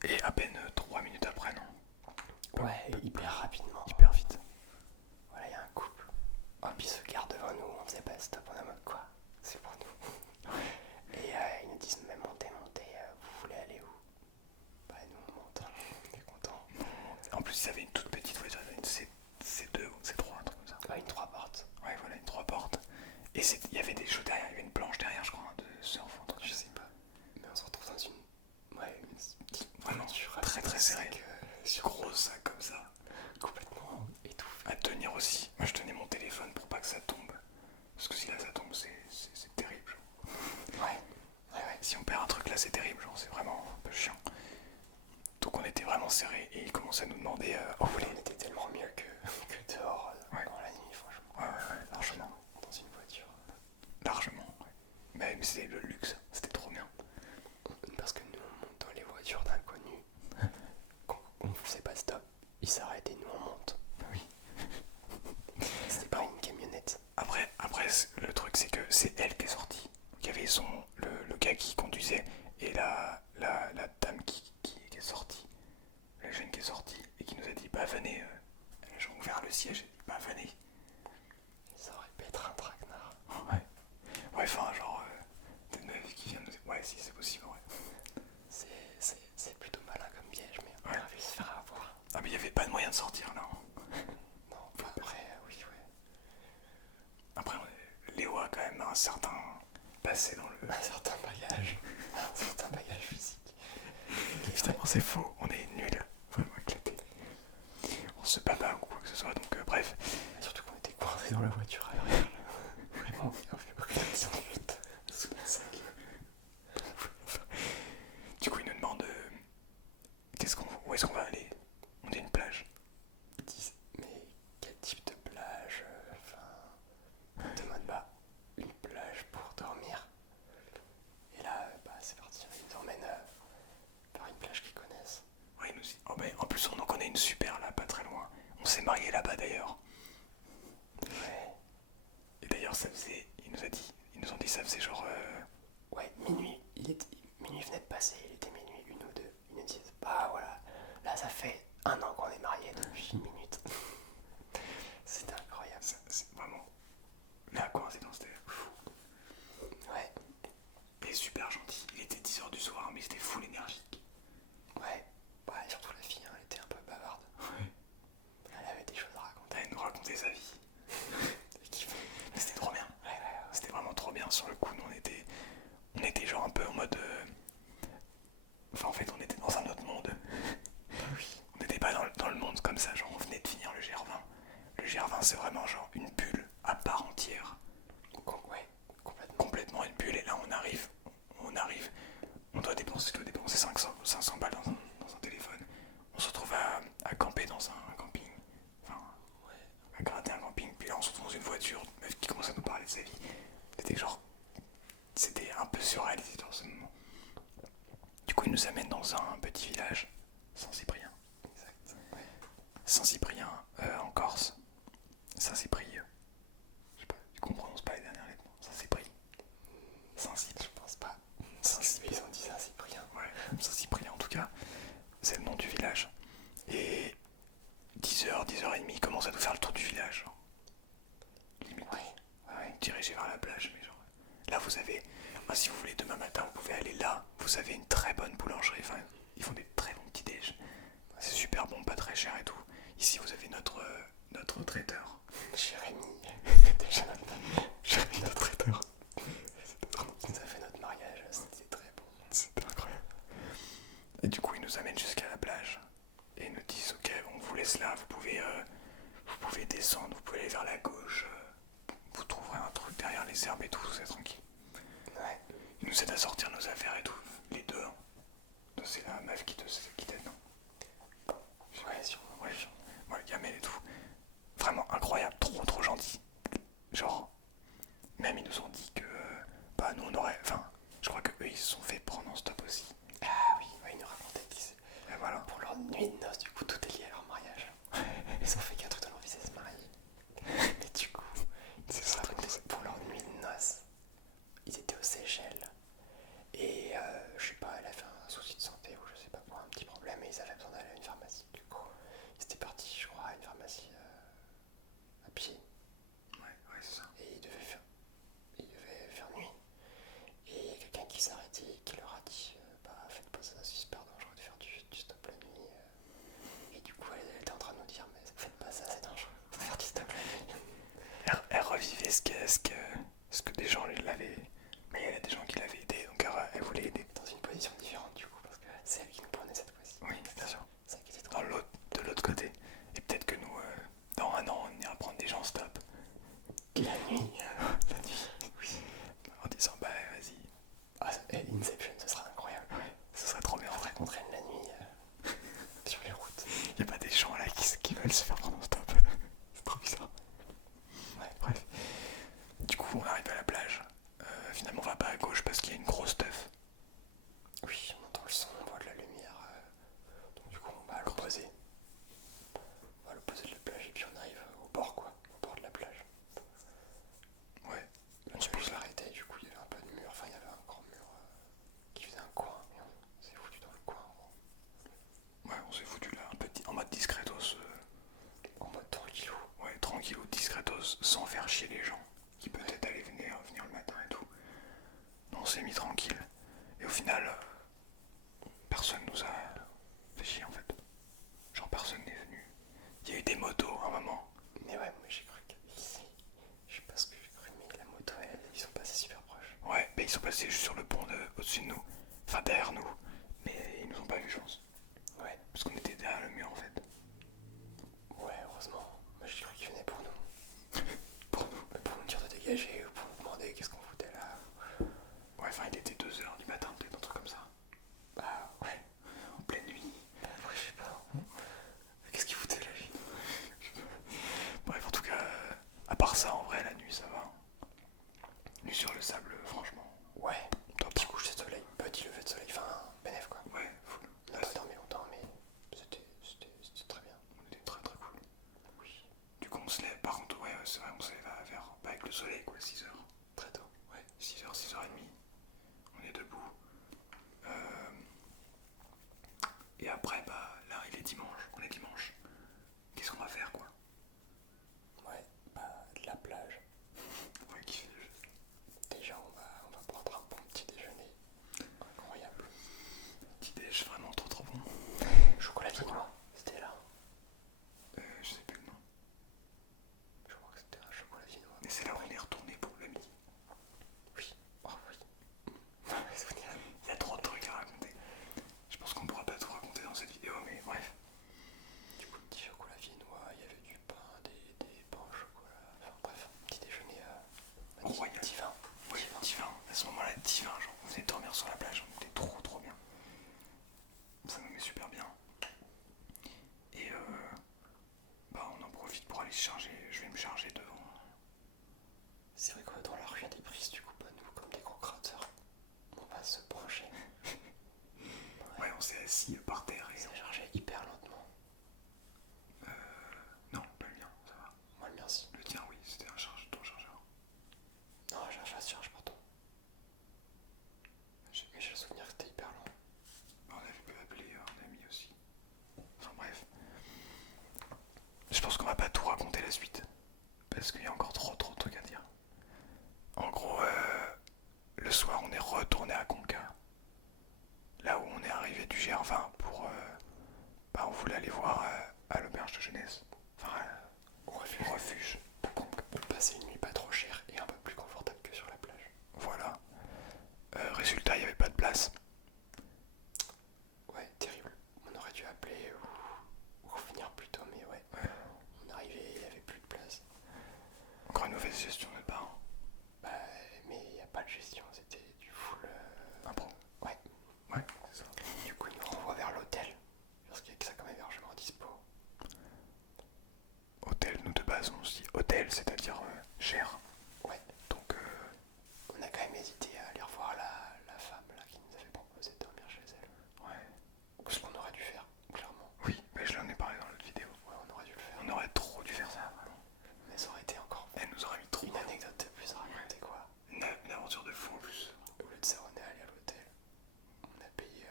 Et à peine 3 minutes après, non. stop, on est en mode quoi? C'est pour nous. Et ils nous disent mais montez, vous voulez aller où? Bah nous on monte, on est contents. En plus, ils avaient une toute petite voiture, une C2 ou C3, un truc comme ça. Ouais, une 3 portes. Ouais, voilà, une 3 portes. Et il y avait des jeux derrière, il y avait une planche derrière, je crois, de surf. Je sais pas. Mais on se retrouve dans une petite Vraiment voiture très très serrée. Sur Gros sac comme ça. complètement étouffé. À tenir aussi. Moi, je tenais mon téléphone pour pas que ça tombe. Parce que si là ça tombe, c'est terrible. Ouais. Si on perd un truc là, c'est terrible, genre, c'est vraiment un peu chiant. Donc on était vraiment serrés et ils commençaient à nous demander On était tellement mieux que dehors dans la nuit, franchement. Ouais, largement. Dans une voiture. Largement, ouais. Mais c'était le luxe, c'était trop bien. Parce que nous on monte dans les voitures d'inconnus. Quand on faisait pas stop, ils s'arrêtent et nous on monte. Oui. C'était pas une camionnette. Après le truc c'est que c'est elle qui est sortie. Il y avait le gars qui conduisait et la dame qui est sortie. La jeune qui est sortie et qui nous a dit bah venez. Elle a ouvert le siège et dit bah venez. Ça aurait pu être un traquenard. Ouais. Ouais, enfin genre des meufs qui viennent nous dire ouais si c'est possible ouais. C'est plutôt malin comme piège, mais on Ouais. aurait pu se faire avoir. Ah mais il y avait pas de moyen de sortir là. Non, après, oui, ouais. Après Léo a quand même un certain passé dans le. Un certain bagage. Un certain bagage physique. Évidemment c'est faux, on est nuls. Vraiment éclaté. On se bat pas ou quoi que ce soit donc bref. Surtout qu'on était coincés dans la voiture à l'arrière. Vraiment, on fait aucune action sous le sac. Du coup il nous demande où est-ce qu'on va aller. On dit une plage. Mais quel type de plage? On demande bah une plage pour dormir. Et là, bah c'est parti, ils nous emmènent par une plage qu'ils connaissent. Ouais, il nous dit. Oh, en plus on en connaît une super là, pas très loin. On s'est mariés là-bas d'ailleurs. Ouais. Et d'ailleurs ils nous ont dit ça faisait genre. Ouais, minuit. Minuit venait de passer, il était minuit, 1 ou 2. Ils nous disent bah voilà, là ça fait 1 an qu'on est mariés depuis 1 minute. C'était incroyable. C'est vraiment. La coïncidence c'était fou. Ouais. Et super gentil. Il était 10h du soir mais c'était full énergique. Ouais. Bah surtout la fille, hein, elle était un peu bavarde. Ouais. Elle avait des choses à raconter. Elle nous racontait sa vie. Mais c'était trop bien. Ouais. C'était vraiment trop bien sur le coup. Nous, on était genre un peu en mode. Enfin, en fait, on était dans un autre monde. Oui. On n'était pas dans le monde comme ça. Genre, on venait de finir le GR20. Le GR20, c'est vraiment genre une bulle à part entière. Ouais, complètement. Complètement une bulle. Et là, on arrive. On doit dépenser 500 balles dans un téléphone. On se retrouve à camper dans un camping. Enfin, à gratter un camping. Puis là, on se retrouve dans une voiture. Une meuf qui commence à nous parler de sa vie. C'était un peu surréaliste dans ce moment. Du coup, il nous amène dans un petit village, Saint-Cyprien. Exact. Ouais. Saint-Cyprien en Corse. Saint-Cyprien. Je sais pas, tu prononces pas les dernières lettres. Saint-Cyprien. Saint-Cyprien. Je pense pas. Saint-Cyprien. Ils ont dit Saint-Cyprien. Ouais, Saint-Cyprien en tout cas. C'est le nom du village. Et 10h, 10h30, il commence à nous faire le tour du village. Limite. Ouais, dirigé vers la plage, mais genre. Là, vous avez. Si vous voulez, demain matin, vous pouvez aller là. Vous avez une très bonne boulangerie. Enfin, ils font des très bons petits déj. C'est super bon, pas très cher et tout. Ici, vous avez notre traiteur. Jérémy. Déjà notre traiteur. Il nous a fait notre mariage, c'était très bon. C'était incroyable. Et du coup, ils nous amènent jusqu'à la plage. Et ils nous disent, ok, on vous laisse là, vous pouvez descendre, vous pouvez aller vers la gauche. Vous trouverez un truc derrière les herbes et tout, c'est tranquille. Ouais. Ils nous aident à sortir nos affaires et tout, les deux. Hein. C'est la meuf qui t'aide, non? Ouais, sûrement. Ouais, le gamelle et tout. Vraiment incroyable, trop gentil. Genre, même ils nous ont dit que, bah nous on aurait, enfin, je crois que eux ils se sont fait prendre en stop aussi. Ah oui, ouais, ils nous racontaient qu'ils. Et voilà. Pour leur nuit de noces, du coup, tout est lié à leur mariage. Ils ont fait qu'un truc dans leur vie, c'est se marier. Mais du coup, C'est ça. pour leur nuit de noces, ils étaient aux Seychelles. Et je sais pas, elle a fait un souci de santé ou je sais pas quoi, un petit problème. Et ils elle se fait prendre en stop. C'est trop bizarre. Ouais. Bref. Du coup, on arrive à la plage. Finalement, on va pas à gauche parce qu'il y a une grosse teuf. Oui, on entend le son, on voit de la lumière. Donc du coup, on va à l'opposé. On va à l'opposé de la plage et puis on arrive au bord, quoi. Au bord de la plage. Ouais. On se pose l'arrêté, du coup, il y avait un peu de mur. Enfin, il y avait un grand mur qui faisait un coin. Et on s'est foutu dans le coin, en gros. Ouais, on s'est foutu là, un peu en mode discretos. En mode tranquillou. Ouais, tranquillou, discretos, sans faire chier les gens qui peut-être allaient venir le matin et tout. On s'est mis tranquille. Et au final, personne nous a fait chier en fait. Genre personne n'est venu. Il y a eu des motos à un moment. Mais ouais, moi j'ai cru que. Je sais pas ce que j'ai cru, mais la moto, ils sont passés super proches. Ouais, mais ils sont passés juste sur le pont au-dessus de nous. Enfin derrière nous. Mais ils nous ont pas vu, je pense. Ouais. Parce qu'on était derrière le mur en fait. Ouais, heureusement. Moi j'ai cru qu'ils venaient pour nous. Pour nous. Mais pour nous dire de dégager ou pour nous demander qu'est-ce qu'on foutait là. Ouais, enfin il était 2h du matin, peut-être un truc comme ça. Bah ouais. En pleine nuit. Bah après, je sais pas. Qu'est-ce qu'ils foutaient la vie? Bref, en tout cas, à part ça, en vrai, la nuit ça va. Nuit sur le sable, franchement. Ouais. Top. Petit coucher de soleil, petit lever de soleil, enfin, bénéf quoi. Ouais, full. On n'a pas dormi longtemps, mais c'était très bien. On était très très cool. Oui. Du coup, on se lève. Par contre, ouais, c'est vrai, on se lève vers. Bah, avec le soleil, quoi, 6h. Très tôt. Ouais, 6h, 6h30. On est debout. Et après, bah, là, il est dimanche. On est dimanche. Qu'est-ce qu'on va faire, quoi? Ouais, bah, de la plage. On va kiffer. Déjà, on va prendre un bon petit déjeuner. Incroyable. Petit déj vraiment trop trop bon. Chocolat viennois, c'était là. Je sais plus le nom. Je crois que c'était un chocolat viennois. Mais c'est là où on est retourné pour le midi. Oui. Oh oui. Il y a trop de trucs à raconter. Je pense qu'on pourra pas tout raconter dans cette vidéo, mais bref. Du coup, petit chocolat viennois, il y avait du pain, des pains au chocolat. Enfin bref, petit déjeuner Royal. divin. Oui, divin. À ce moment-là, divin. Genre, on venait de dormir sur la plage, on était trop trop bien. Ça nous met super bien. Et bah, on en profite pour aller se charger. Je vais me charger devant. C'est vrai que dans la rue, il y a des prises, du coup, bah, nous, comme des gros crateurs, on va se brancher. Ouais, on s'est assis par terre et. C'est chargé hyper lentement. Non, pas le mien, ça va. Moi, le mien, si. Le tien, oui, c'était ton chargeur. Non, je charge, pardon. Mais j'ai le souvenir que c'était hyper lent. On avait pu appeler un ami aussi. Enfin bref. Je pense qu'on va pas tout raconter la suite. Parce qu'il y a encore trop de trucs à dire. En gros, le soir, on est retourné à Conca. Là où on est arrivé du Gervin pour. Bah, on voulait aller voir à l'auberge de jeunesse. Enfin, Au refuge. au refuge. Pour passer une nuit pas trop chère et un peu plus confortable que sur la plage. Voilà. Résultat, il n'y avait pas de place. Ouais, terrible. On aurait dû appeler ou revenir plus tôt, mais ouais. On arrivait, il n'y avait plus de place. Encore une mauvaise gestion de notre part. Bah, mais il n'y a pas de gestion, c'était du full. Impro. Ouais. Ouais, c'est ça. Du coup, il nous renvoie vers l'hôtel. Parce qu'il y a que ça comme hébergement dispo. Hôtel, nous de base, on se dit hôtel, c'est-à-dire cher. Ouais. Donc, On a quand même hésité à aller revoir la femme là qui nous avait proposé de dormir chez elle. ouais. Ce qu'on aurait dû faire, clairement. Oui, mais je l'en ai parlé dans l'autre vidéo. Ouais, on aurait dû le faire. On aurait trop dû faire ça, vraiment. Mais ça aurait été encore Elle nous aurait mis trop. une anecdote de plus à raconter, quoi. Une aventure de fou en plus. Au lieu de ça, on est allé à l'hôtel. On a payé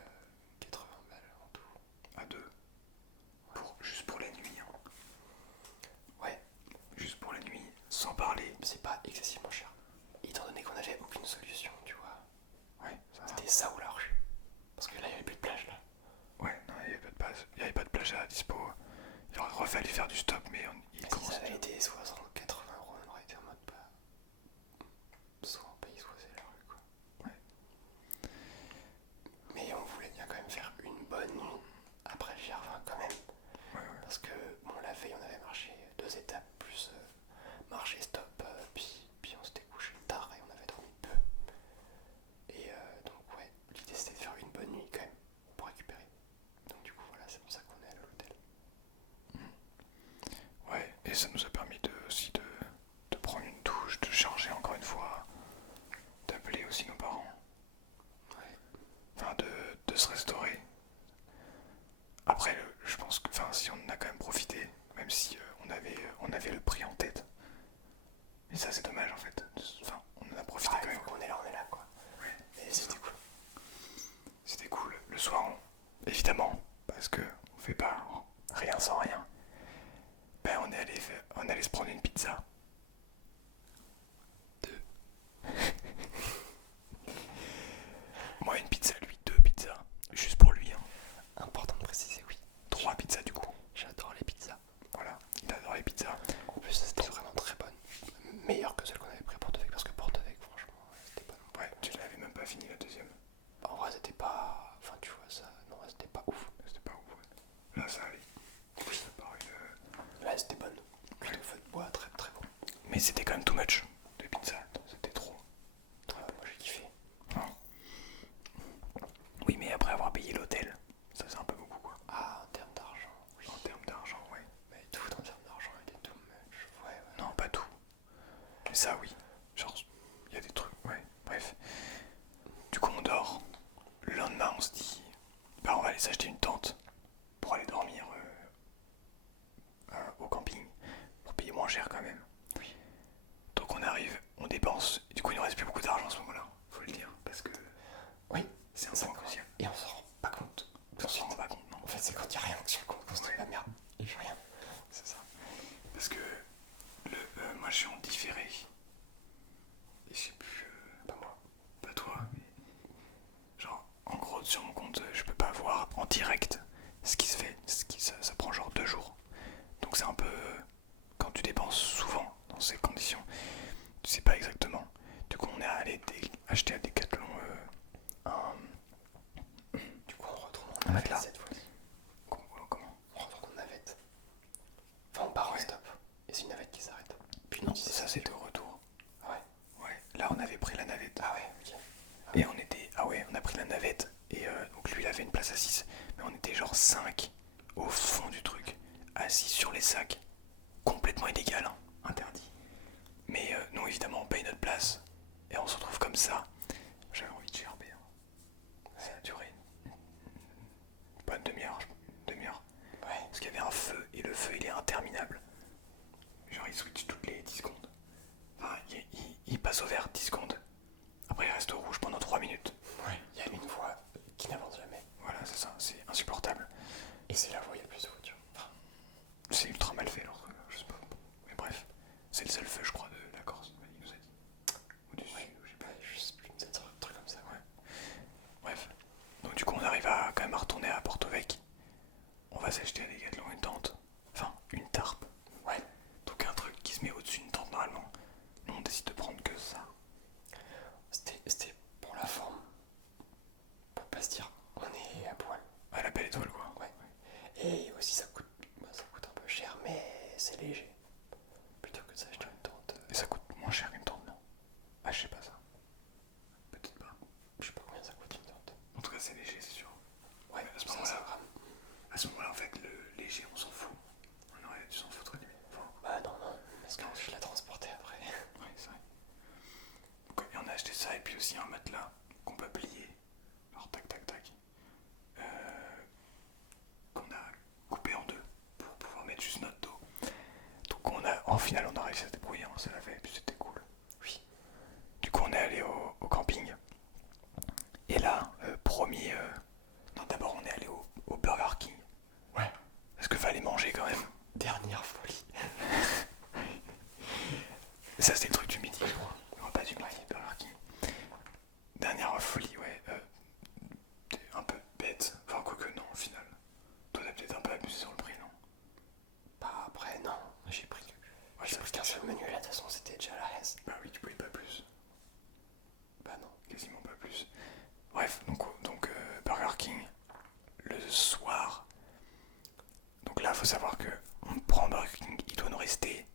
80 balles en tout. À deux. Juste pour la nuit. Hein. Ouais, Juste pour la nuit, sans parler. c'est pas excessivement cher. Étant donné qu'on avait aucune solution, tu vois. Ouais, ça va. C'était ça ou la rue. Parce que là, il n'y avait plus de plage là. Ouais, non, il n'y avait pas de place. Il n'y avait pas de plage à dispo. Il aurait fallu faire du stop, mais il Si commence. ça avait été 60, 80 euros, on aurait été en mode pas. Soit on paye, soit c'est la rue, quoi. Ouais. Mais on voulait bien quand même faire une bonne nuit après le Gervin, quand même. Ouais. Parce que, bon, la veille, on avait marché 2 étapes, plus marché stop, puis on s'était couché tard et on avait dormi peu. Et donc, ouais, l'idée c'était de faire une bonne nuit quand même, pour récupérer. Donc, du coup, voilà, c'est pour ça qu'on est allé à l'hôtel. ça nous a permis aussi de prendre une douche, de charger encore une fois, d'appeler aussi nos parents. Ouais. Enfin, de se restaurer. Après, je pense que si on en a quand même profité, même si on avait le prix en tête. Et ça, c'est dommage en fait. Enfin, on en a profité quand même. On est là quoi. Ouais. Et c'était cool. C'était cool. Le soir, évidemment, parce que on fait pas rien sans rien. Ben, on est allé se prendre une pizza. Deux. Moi, une pizza, lui, deux pizzas. Juste pour lui. Hein. Important de préciser, oui. 3 pizzas du coup. J'adore les pizzas. Voilà, il adore les pizzas. En plus, c'était vraiment très bonne. Meilleure que celle qu'on avait pris à Porto Vecchio, parce que Porto Vecchio, franchement, c'était pas non plus. Ouais, tu l'avais même pas fini la deuxième. En vrai, c'était pas. Enfin, tu vois, ça. Non, c'était pas ouf. C'était pas ouf. Ouais. Là, ça allait. Oui. Ça paraît, Là, c'était bonne. Cuite au feu de bois, très très bon. Mais c'était quand même too much de pizza. C'était trop. Moi, j'ai kiffé. Non. Oui, mais après avoir payé l'hôtel, ça c'est un peu beaucoup quoi. Ah, en termes d'argent, oui. En termes d'argent, ouais. Mais tout en termes d'argent était too much. Ouais. Non, pas tout. Mais ça, oui. Genre, il y a des trucs, ouais. Bref. Du coup, on dort. Le lendemain, on se dit, bah, on va aller s'acheter une tente pour aller dormir au camping, pour payer moins cher quand même. Oui. Donc on arrive, on dépense. Et du coup, il ne reste plus beaucoup d'argent à ce moment-là. Faut le dire, parce que Oui. c'est un point crucial. Et on s'en rend pas compte. On s'en rend pas compte, non. En fait, c'est quand il n'y a rien sur le compte qu'on se dit, Ouais. la merde, il n'y a rien. C'est ça. Parce que moi, je suis en différé. Et je sais plus. Pas moi. Pas toi, mais. Genre, en gros, sur mon compte, je peux pas voir en direct ce qui se fait. Ça prend genre 2 jours. Donc c'est un peu. Quand tu dépenses souvent dans ces conditions, tu sais pas exactement. Du coup, on est allé acheter à Decathlon un. Du coup, on retourne Un en matelas. navette cette fois-ci. Comment On retourne en navette. Enfin, on part en Ouais. stop. Et c'est une navette qui s'arrête. Puis Non, nous, ça c'est le retour. Ah ouais. Ouais, là on avait pris la navette. Ah ouais, ok. Et on était. Ah ouais, on a pris la navette. Et donc lui il avait une place assise. Mais on était genre 5 au fond du truc. Assis sur les sacs. Complètement illégal, hein, interdit. Mais nous évidemment on paye notre place. Et on se retrouve comme ça. J'avais envie de gerber. Hein. Ça a duré. Pas une demi-heure, une demi-heure. Ouais. Parce qu'il y avait un feu. Et le feu il est interminable. Genre il switch toutes les 10 secondes. Enfin, il passe au vert 10 secondes. Après il reste au rouge pendant 3 minutes. Ouais. Il y a une voie qui n'avance jamais. Voilà, c'est ça, c'est insupportable. Et c'est la voie où il y a plus de voitures. Enfin, C'est ultra mal fait, alors je sais pas. Mais bref, c'est le seul feu, je crois, de la Corse, il nous a dit. Ou du sud, je sais pas. je sais plus, peut-être un truc comme ça. Ouais. Bref. Donc du coup, on arrive à quand même à retourner à Porto Vecchio. On va s'acheter à Decathlon une tente. Enfin, une tarpe. Ouais. Donc un truc qui se met au-dessus d'une tente normalement. Nous, on décide de prendre que ça. C'était pour la forme. Pour pas se dire, on est à poil. À la belle étoile, quoi. Ouais. Et aussi, ça coûte un peu cher, mais c'est léger. Plutôt que de s'acheter une tente. Et ça coûte moins cher qu'une tente, non? Ah, je sais pas ça. Peut-être pas. Je sais pas combien ça coûte une tente. En tout cas, c'est léger, c'est sûr. Ouais, à ce 500 moment-là, grammes. à ce moment-là, en fait, le léger, on s'en fout. On aurait dû s'en foutre limite. Enfin, Bah non, parce que je l'ai transporté après. ouais, c'est vrai. Donc, et on a acheté ça et puis aussi un matelas qu'on peut plier. Alors, tac, tac, tac. Qu'on a coupé en deux pour pouvoir mettre juste notre dos. Donc, en final, on a réussi à se débrouiller, hein, ça l'a fait et puis c'était cool. Oui. Du coup, on est allé au camping. Et là, promis. Non, d'abord, on est allé au Burger King. Ouais. Parce que fallait manger quand même. Dernière folie. Ça, c'était le truc du midi, je crois. Non, pas du midi, Burger King. Dernière folie, ouais. T'es un peu bête. Enfin, quoique, non, au final. Toi, t'as peut-être un peu abusé sur le prix, non? Bah après, non. J'ai pris qu'un seul menu et là, de toute façon, c'était déjà la hesse. Bah oui, tu pouvais pas plus. Bah non. Quasiment pas plus. Bref, donc Burger King, le soir. Donc là, faut savoir que on prend Burger King, il doit nous rester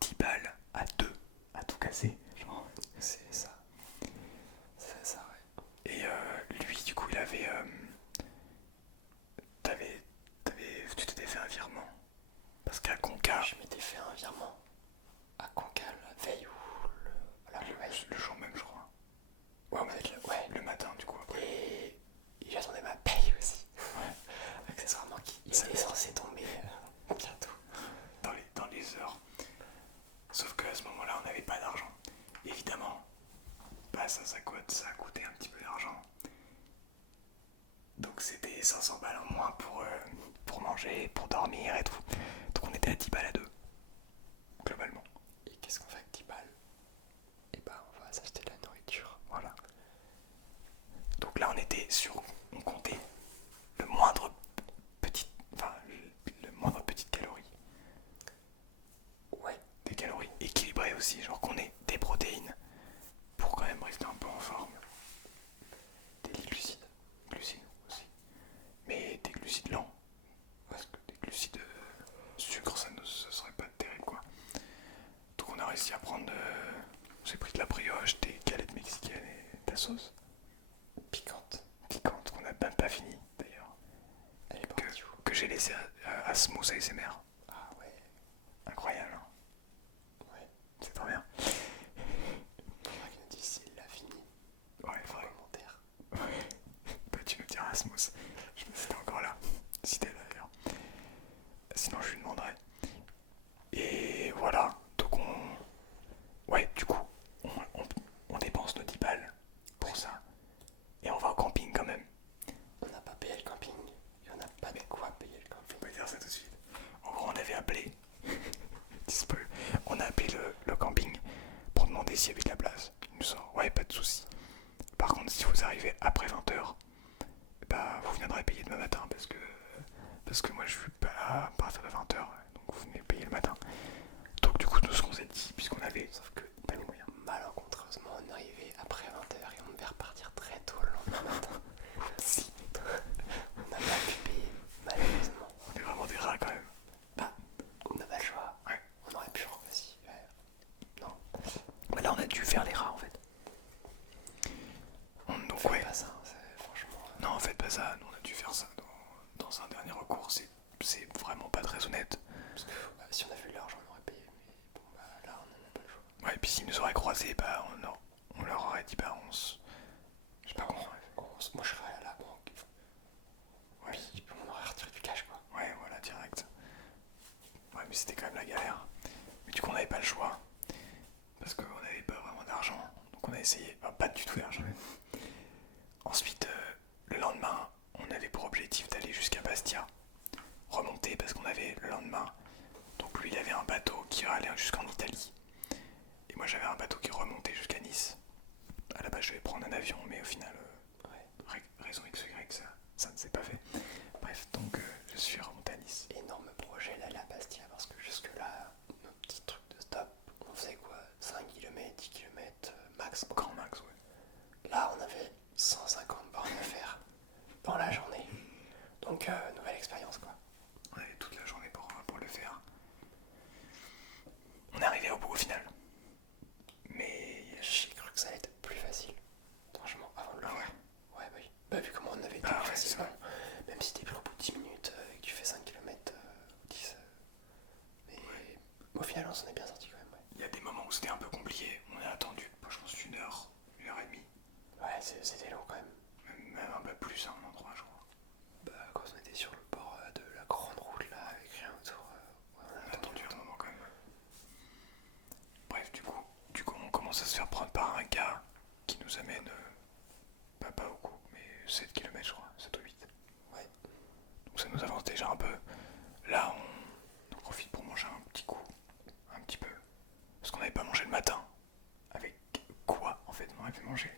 10 balles à deux, à tout casser. Genre. C'est ça. C'est ça, ouais. Et lui, du coup, il avait. Tu t'étais fait un virement. Parce qu'à Conca. Je m'étais fait un Bientôt. dans les heures. Sauf qu'à ce moment-là, on n'avait pas d'argent. Évidemment, bah ça a coûté un petit peu d'argent. Donc c'était 500 balles en moins pour manger, pour dormir et tout. Donc on était à 10 balles à deux, globalement. Et qu'est-ce qu'on fait avec 10 balles? Et bah on va s'acheter de la nourriture. Voilà. Donc là on comptait le moindre petit, enfin le moindre petite calorie. Ouais. Des calories équilibrées aussi, genre qu'on ait des protéines pour quand même rester un peu en forme. Des glucides aussi. Mais des glucides lents. Parce que des glucides sucre, ça serait pas terrible quoi. Donc on a réussi à prendre. J'ai pris de la brioche, des galettes mexicaines et de la sauce. Piquante. Piquante, qu'on n'a même pas fini d'ailleurs. Elle est partie où? Que j'ai laissé à Smooth ASMR. Ah ouais. Incroyable, hein. Ouais. C'est trop bien. Faudra qu'il nous dise s'il l'a fini. Ouais, En faudrait. commentaire. Ouais. Bah, tu me diras, Smooth. Je me suis encore là. Si t'es là d'ailleurs. Sinon, je lui demanderai. Et voilà. Donc, ouais, du coup, on dépense nos 10 balles pour ça. Et on va au camping quand même. On n'a pas payé le camping. Et on n'a pas de quoi payer le camping. On va dire ça tout de suite. En gros, on avait appelé. Disparu. On a appelé le camping pour demander s'il y avait de la place. Il nous sort, ouais, pas de soucis. Par contre, si vous arrivez après 20h, bah, vous viendrez payer demain matin parce que moi je suis pas là à partir de 20h, donc vous venez payer le matin. Donc, du coup, nous ce qu'on s'est dit, puisqu'on avait Sauf que pas les moyens. malencontreusement on est arrivé après 20h et on devait repartir très tôt le lendemain matin. Si, On n'a pas pu payer, malheureusement. on est vraiment des rats quand même. Bah, on n'a pas le choix. Ouais. On aurait pu aussi. Non. Mais là, on a dû faire les rats en fait. Donc, Faites ouais. pas ça, franchement. Non, en fait, pas ça. Nous, on a dû faire ça dans un dernier recours. C'est vraiment pas très honnête. Parce que bah, si on avait eu l'argent, on aurait payé. Mais bon, bah là, on n'en a pas le choix. Ouais, et puis s'ils nous auraient croisés, bah, on leur aurait dit, bah, je sais pas comment. Moi, je serais à la banque. Ouais, Puis on aurait retiré du cash, quoi. ouais, voilà, direct. Ouais, mais c'était quand même la galère. Mais du coup, on n'avait pas le choix. Parce qu'on n'avait pas vraiment d'argent. Donc on a essayé. Enfin, pas du tout d'argent. Ensuite, le lendemain, on avait pour objectif d'aller jusqu'à Bastia. Remonter parce qu'on avait le lendemain. Donc lui, il avait un bateau qui allait jusqu'en Italie. Et moi, j'avais un bateau qui remontait jusqu'à Nice. À la base, je devais prendre un avion, mais au final, raison X, Y, ça ne s'est pas fait. Bref, donc je suis remonté à Nice. Énorme projet d'aller à Bastia parce que jusque-là, nos petits trucs de stop, on faisait quoi? 5 km, 10 km max. Grand max, ouais. Là, on avait 150 bornes à faire dans la journée. Donc, nouvelle expérience, quoi. On avait toute la journée pour le faire. On est arrivé au bout au final. Mais J'ai cru que ça allait être plus facile. Franchement, avant de le faire. Ouais, bah oui. Bah, vu comment on avait été Bah plus ouais, c'est facilement. Même si t'es pris au bout de 10 minutes et que tu fais 5 km, 10. Mais au final, on s'en est bien sorti quand même, ouais. il y a des moments où c'était un peu compliqué. On a attendu, je pense, 1 heure et demie. Ouais, c'était long quand même. Même un peu plus à un endroit, je crois. Bah, quand on était sur le bord de la grande route là, avec rien autour, ouais, On a attendu un moment quand même. Bref, du coup, on commence à se faire prendre par un gars qui nous amène, pas beaucoup, mais 7 km, je crois, 7 ou 8. Ouais. Donc ça nous avance déjà un peu. Là, on en profite pour manger un petit coup, un petit peu. Parce qu'on n'avait pas mangé le matin. Avec quoi, en fait, on aurait pu manger?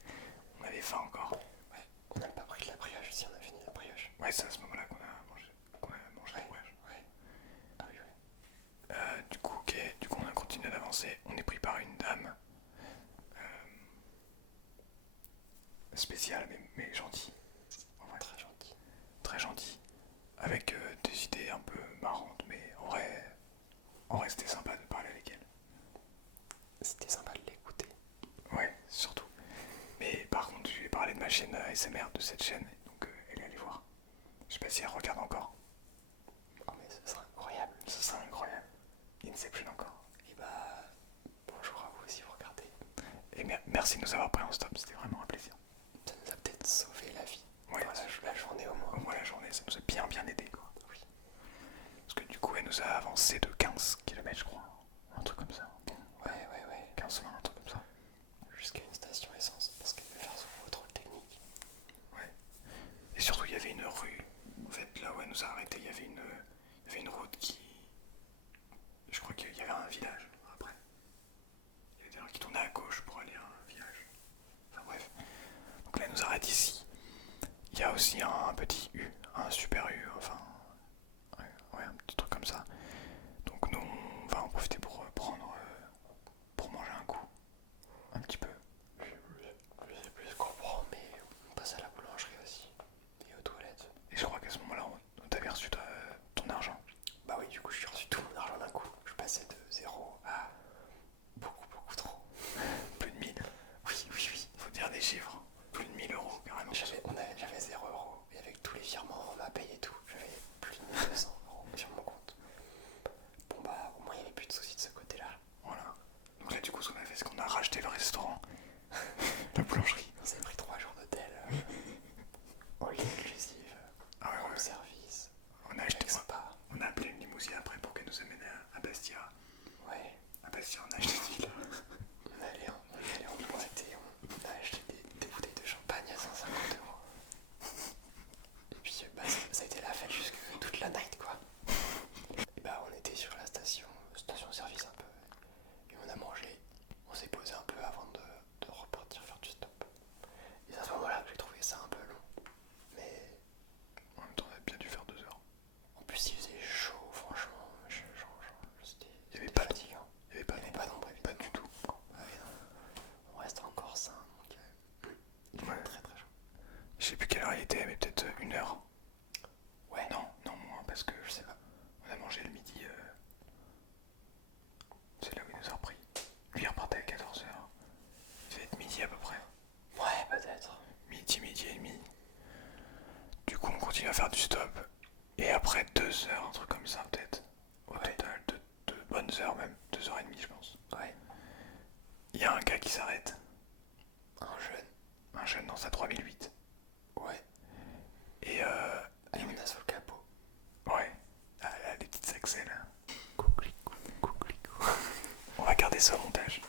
On avait faim encore. Ouais, on n'a pas pris de la brioche si on a fini la brioche. Ouais, c'est à ce moment-là qu'on a mangé la brioche. Ouais. Ah oui, ouais. Du coup, ok, on a continué d'avancer. On est pris par une dame spéciale, mais gentille. En vrai, Très gentil. très gentille. Avec des idées un peu marrantes, mais en vrai, c'était sympa de parler avec elle. C'était sympa de l'écouter. Ouais, surtout. Mais par contre, je lui ai parlé de ma chaîne ASMR, de cette chaîne, donc elle est allée voir. Je sais pas si elle regarde encore. Oh, mais ce sera incroyable. Ce serait incroyable. Inception encore. Et bah, bonjour à vous si vous regardez. Et merci de nous avoir pris en stop, c'était vraiment un plaisir. Ça nous a peut-être sauvé la vie. Ouais, Voilà, la journée au moins. au moins la journée, ça nous a bien aidé quoi. Oui. Parce que du coup, elle nous a avancé de 15 km, je crois. Un truc comme ça. Bon, Ouais. 15 20, un truc comme ça. Jusqu'à une station essence, parce qu'elle devait faire son contrôle technique. Ouais. Et surtout, il y avait une rue. En fait, là où elle nous a arrêté, il y avait une route qui. Je crois qu'il y avait un village après. Il y avait des gens qui tournaient à gauche pour aller à un village. Enfin bref. Donc là, elle nous arrête ici. Il y a aussi un petit U, un super U, enfin. Ouais, un petit truc comme ça. Donc nous, on va en profiter pour prendre. Pour manger un coup. Un petit peu. Je sais plus ce qu'on prend, mais on passe à la boulangerie aussi. Et aux toilettes. Et je crois qu'à ce moment-là, on t'avait reçu ton argent. Bah oui, du coup, j'ai reçu tout mon argent d'un coup. Je passais de 0 à beaucoup trop. Plus de 1000. Oui. Faut dire des chiffres. Plus de 1000 euros, carrément. J'avais 0 euros. Et avec tous les virements, on m'a payé tout. J'avais plus de 1200 euros sur mon compte. Bon bah, au moins, il n'y avait plus de soucis de ce côté-là. Voilà. Donc là, du coup, ce qu'on a fait, c'est qu'on a racheté le restaurant. La boulangerie. On s'est pris 3 jours d'hôtel. All inclusive. Ah ouais, Room ouais. service. On a acheté Avec spa. On a appelé une limousine après pour qu'elle nous amène à Bastia. Ouais. À Bastia, on a acheté une villa. On allait en boîte et on a acheté des bouteilles de champagne à 150 euros. Et puis bah, ça a été la fête jusque toute la night quoi. Et bah on était sur la station-service un peu. Et on a mangé. On s'est posé un peu avant de repartir faire du stop. Et c'est à ce moment-là que j'ai trouvé ça un peu long. Mais En même temps, on a bien dû faire 2 heures. en plus il faisait chaud franchement. Il y avait C'était pas fatigant. Il n'y avait pas, Il n'y avait pas d'ombre pas évidemment. du tout. Ah ouais, non. On reste encore sain donc il fait Ouais. très chaud. Je sais plus quelle heure il était, mais peut-être 1 heure. Ouais. Non, moins, parce que Je sais pas. on a mangé le midi. C'est là où il nous a repris. Lui, il repartait à 14 heures. Il devait être midi à peu près. Ouais, peut-être. Midi et demi. Du coup, on continue à faire du stop. Et après 2 heures, un truc comme ça, peut-être. Au Ouais. total, de bonnes heures même. 2 heures et demie, je pense. Ouais. Il y a un gars qui s'arrête. Un jeune. Un jeune dans sa 3008. Ouais. Et Et on a sous le capot. ouais. Ah là, les petites axelles. Coucou. On va garder ça au montage.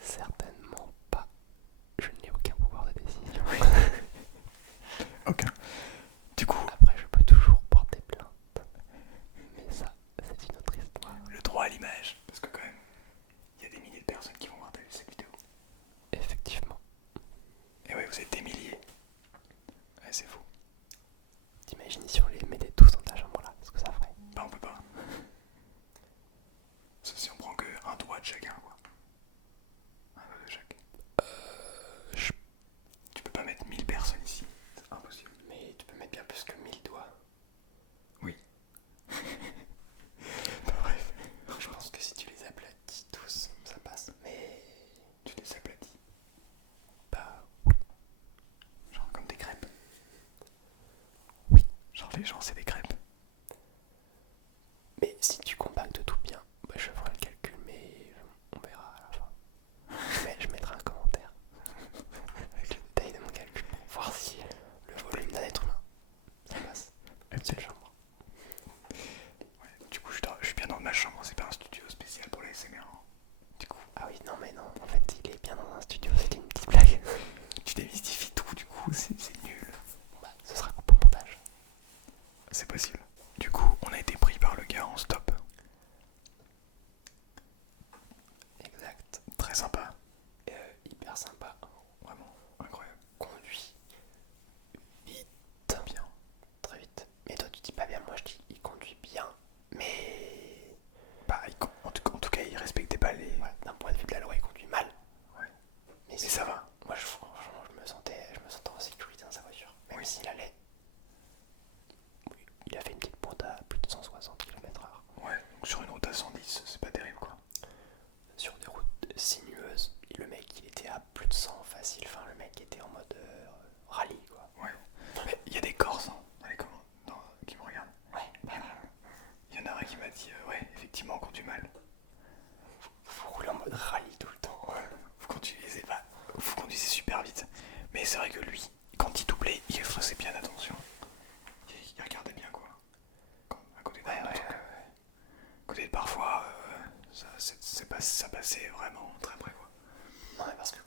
Certainement pas. Je n'ai aucun pouvoir de décision. Aucun. Du coup, Après, je peux toujours porter plainte. Mais ça, c'est une autre histoire. le droit à l'image. Parce que quand même, il y a des milliers de personnes qui vont voir cette vidéo. Effectivement. Et ouais, vous êtes des milliers. Ouais, c'est fou. T'imagines si on les mettait tous dans ta chambre là, ce que ça ferait? Bah, on peut pas. Sauf si on prend que un doigt de chacun. ça passait vraiment très près quoi. Non, mais parce que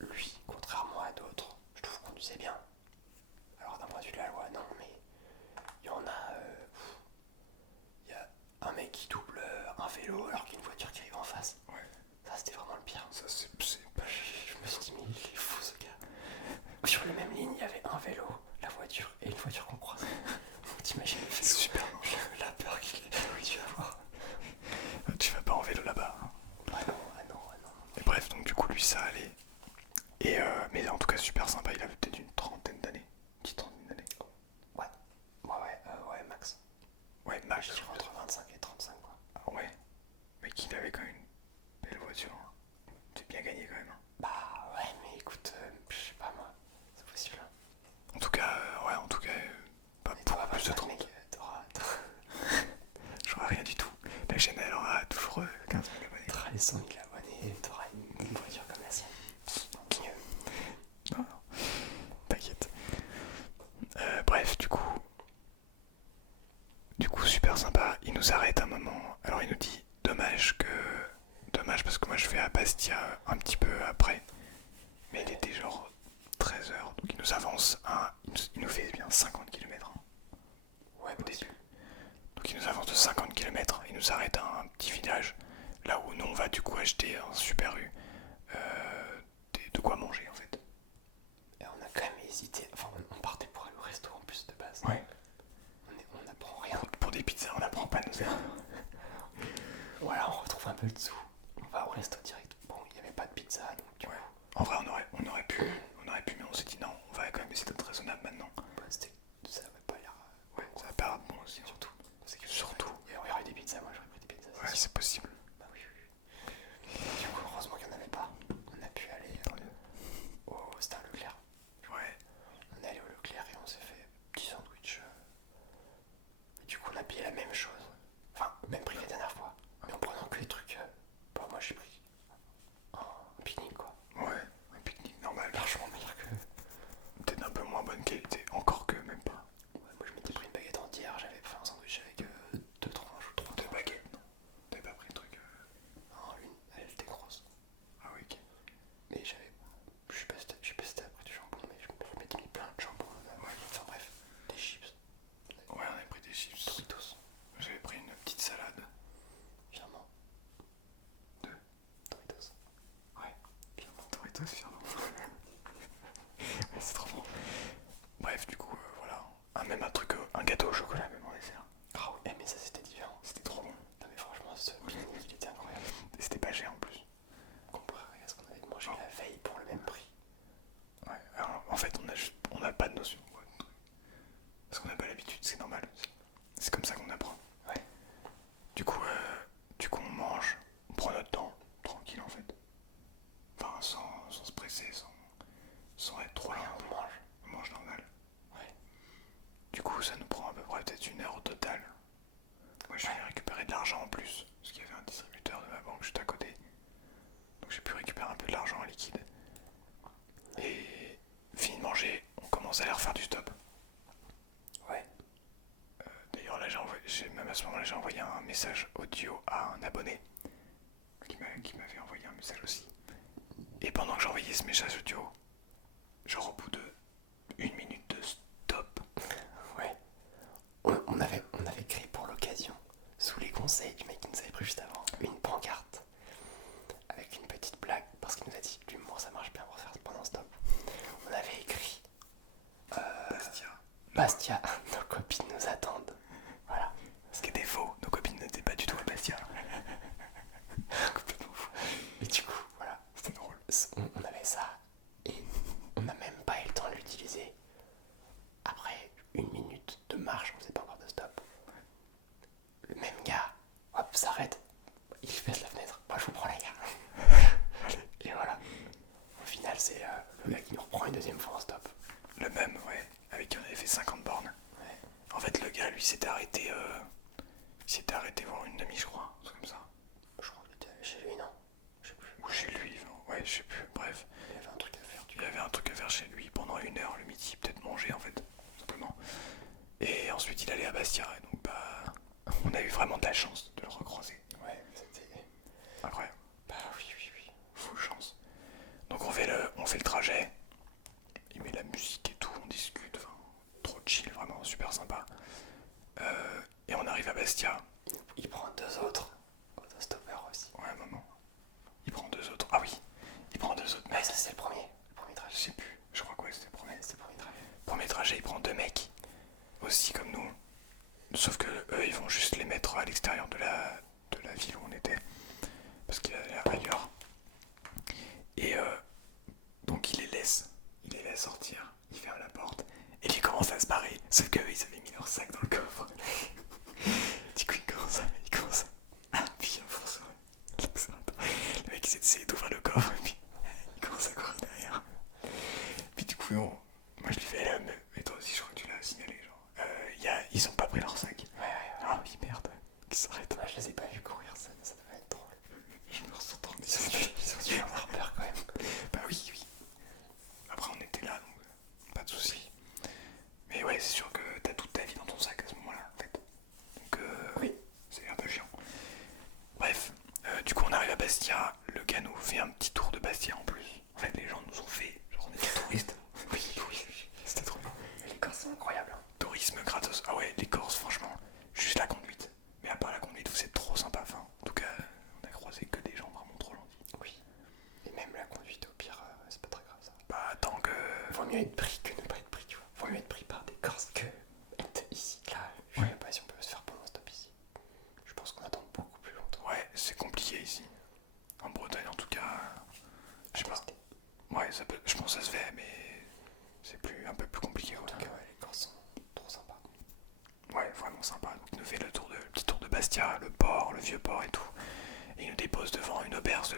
lui, contrairement à d'autres, je trouve qu'on conduisait bien. Alors d'un point de vue de la loi, non, mais il y en a. Il y a un mec qui double un vélo alors qu'il y a une voiture qui arrive en face. Ouais. Ça, c'était vraiment le pire. Ça c'est Je me suis dit, mais il est fou ce gars. Sur la même ligne, il y avait un vélo, la voiture et une voiture qu'on croisait. Donc t'imagines le vélo, c'est super. la peur qu'il a dû avoir. Tu vas pas en vélo là-bas. Hein. Ah non, ah non, ah non. Et bref, donc du coup lui ça allait. Et mais en tout cas super sympa, il avait peut-être une trentaine d'années. Une petite trentaine d'années. Ouais, max. Ouais, max. Je dirais entre 25 et 35 quoi. Ah ouais. Mais qu'il avait quand même une belle voiture. Hein. Tu bien gagné quand même. Hein. Bah ouais, mais écoute, je sais pas moi, c'est possible. En tout cas, pas Et beaucoup toi, plus de bah, 30. mec, J'aurai rien du tout. La chaîne elle aura toujours 15 000 abonnés. t'auras les 100 000 abonnés, t'auras une voiture comme la sienne. Mieux. Non, t'inquiète. Bref, du coup, super sympa. Il nous arrête un moment. Alors il nous dit dommage parce que moi je vais à Bastia un petit peu après. Mais il était genre 13 heures. Donc il nous avance il nous fait bien 50 km. Hein, Ouais, au début. Donc il nous avance de 50 km. Il nous arrête à un petit village. Là où nous on va du coup acheter un Super U. De quoi manger en fait. Et on a quand même hésité, enfin on partait pour aller au resto en plus de base. Ouais. On n'apprend rien. Pour des pizzas, on n'apprend pas nous. Voilà, on retrouve un peu le dessous. On va au resto direct. Bon, il n'y avait pas de pizza, donc du coup, En vrai, on aurait pu, mais on s'est dit non, on va quand même essayer d'être raisonnable maintenant. bah, ça n'avait pas l'air. Ouais, ça va pas l'air bon aussi. Surtout. Parce que Surtout. il y aurait eu des pizzas, moi j'aurais pris des pizzas. Ouais, c'est possible. Bah oui. Du coup, heureusement qu'il n'y en avait pas. On a pu aller au Star Leclerc. Ouais. On est allé au Leclerc et on s'est fait petit sandwich. Et du coup, on a payé la même chose. Enfin, même prix que la dernière fois. Mais en prenant que les trucs. Bah, moi j'ai pris un pique-nique quoi. Ouais, un pique-nique normal. Largement meilleur que. Peut-être un peu moins bonne qualité, encore que même pas. Ouais, moi je m'étais pris une baguette entière, j'avais fait un sandwich avec 2 tranches ou 3 Deux baguettes, non. T'avais pas pris le truc. Non, une, elle était grosse. Ah oui, ok. Mais j'avais. Je sais pas si c'était après du jambon, mais je m'étais mis plein de jambon. Ouais. Enfin bref, des chips. Ouais, on avait pris des chips. Doritos. J'avais pris une petite salade. Fièrement. Deux. Doritos. Ouais. Doritos, fièrement. Ouais, c'est trop bon. Bref, du coup, voilà. Même un truc, un gâteau au chocolat, même en dessert. Ah oui, mais ça c'était différent. C'était trop bon. Non mais franchement, ce pique-nique il était incroyable. Et c'était pas cher en plus. Comparé à ce qu'on avait mangé la veille pour le même prix. Ouais, alors, en fait, on n'a pas de notion. Quoi, de truc. Parce qu'on n'a pas l'habitude, c'est normal. C'est comme ça qu'on apprend. Ouais. Du coup, on mange, on prend notre temps, tranquille en fait. Enfin, sans se presser, sans être trop lent. On mange normal. Ouais. Du coup, ça nous prend à peu près peut-être 1 heure au total. Moi, je vais récupérer de l'argent en plus, parce qu'il y avait un distributeur de ma banque juste à côté. Donc j'ai pu récupérer un peu de l'argent en liquide. Et fini de manger, on commence à aller refaire du stop. Ouais. D'ailleurs là même à ce moment-là j'ai envoyé un message audio à un abonné qui m'avait envoyé un message aussi. Et pendant que j'envoyais ce message audio, genre au bout de 1 minute de stop. Ouais. On avait créé pour l'occasion, sous les conseils du mec qui nous avait pris juste avant, une pancarte avec une petite blague, parce qu'il nous a dit l'humour ça marche bien pour faire pendant stop. On avait écrit Bastia, nos copines nous attendent. Voilà. Ce qui était faux, nos copines n'étaient pas du tout à Bastia. Complètement fou. Et du coup, voilà. C'était drôle. On avait ça et on n'a même pas eu le temps de l'utiliser. Après 1 minute de marche, on faisait pas encore de stop. Le même gars, hop, s'arrête. Il baisse la fenêtre. Moi je vous prends la gare. Et voilà. Au final, c'est le gars qui nous reprend une deuxième fois en stop. Le même, ouais, avec qui on avait fait 50 bornes. Ouais. En fait, le gars, lui, s'était arrêté voir une amie, je crois, un truc comme ça. Je crois que t'es chez lui, non? Je sais plus. Ou chez lui, ouais, je sais plus, bref. Il avait un truc à faire. Il avait un truc à faire chez lui pendant 1 heure le midi, peut-être manger en fait, simplement. Et ensuite il allait à Bastia, et donc bah on a eu vraiment de la chance de le recroiser. Ouais, c'était Incroyable. trajet, il prend deux mecs, aussi comme nous. Sauf que eux, ils vont juste les mettre à l'extérieur de la ville où on était, parce qu'il allait ailleurs. Et donc il les laisse sortir, il ferme la porte, et puis il commence à se barrer. Sauf qu'eux, ils avaient mis leur sac dans le coffre. Du coup, il commence à appuyer en force. Le mec, il essaie d'ouvrir le coffre, et puis il commence à courir derrière. Puis du coup, moi je lui fais, mais toi aussi, je crois que tu l'as signalé, genre. Ils ont pas pris leur sac. Ouais. Ah oui, merde. Qui s'arrête. Moi, je les ai pas vus courir, ça devait être drôle. Je me ressens trop Ils ont dû avoir peur quand même. Bah oui. Après, on était là, donc pas de soucis. Mais ouais, c'est sûr que t'as toute ta vie dans ton sac à ce moment-là, en fait. Donc Oui. c'est un peu chiant. Bref, du coup, on arrive à Bastia. Le gars nous fait un petit tour de Bastia en plus. En fait, les gens nous ont fait, genre on était touristes. Oui. C'était trop bien. Les Corses sont incroyables. Hein. Tourisme gratos. Ah ouais, les Corses, franchement, juste la conduite. Mais à part la conduite, vous êtes trop sympa. Enfin, en tout cas, on a croisé que des gens vraiment trop gentils. Oui. Et même la conduite, au pire, c'est pas très grave ça. Bah, tant que. Vaut mieux être pris que ne pas être pris, tu vois. Vaut mieux être pris par des Corses que être ici. Là, je sais pas si on peut se faire pour un stop ici. Je pense qu'on attend beaucoup plus longtemps. Ouais, c'est compliqué ici. En Bretagne, en tout cas, je sais pas. Ouais, ça peut, je pense que ça se fait, mais c'est un peu plus compliqué. En tout cas, ouais, les Corses sont trop sympas. Ouais, vraiment sympa. Donc, il nous fait le petit tour de Bastia, le port, le vieux port et tout. Et il nous dépose devant une auberge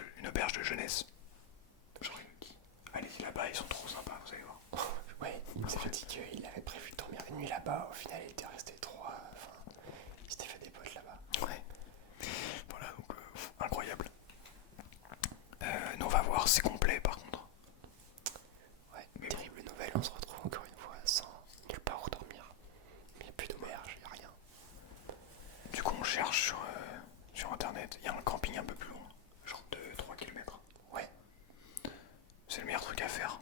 de jeunesse. Genre, il nous dit, allez-y là-bas, ils sont trop sympas, vous allez voir. Ouais, il nous a dit qu'il avait prévu de dormir la nuit là-bas. Au final, il était resté 3. Enfin, il s'était fait des potes là-bas. Ouais. Voilà, donc incroyable. Nous, on va voir, c'est complet par contre. Ouais, mais terrible nouvelle, on se retrouve encore une fois sans nulle part où dormir. Il n'y a plus d'auberge, il n'y a rien. Du coup, on cherche sur internet. Il y a un camping un peu plus loin, genre de 3 km. Ouais. C'est le meilleur truc à faire.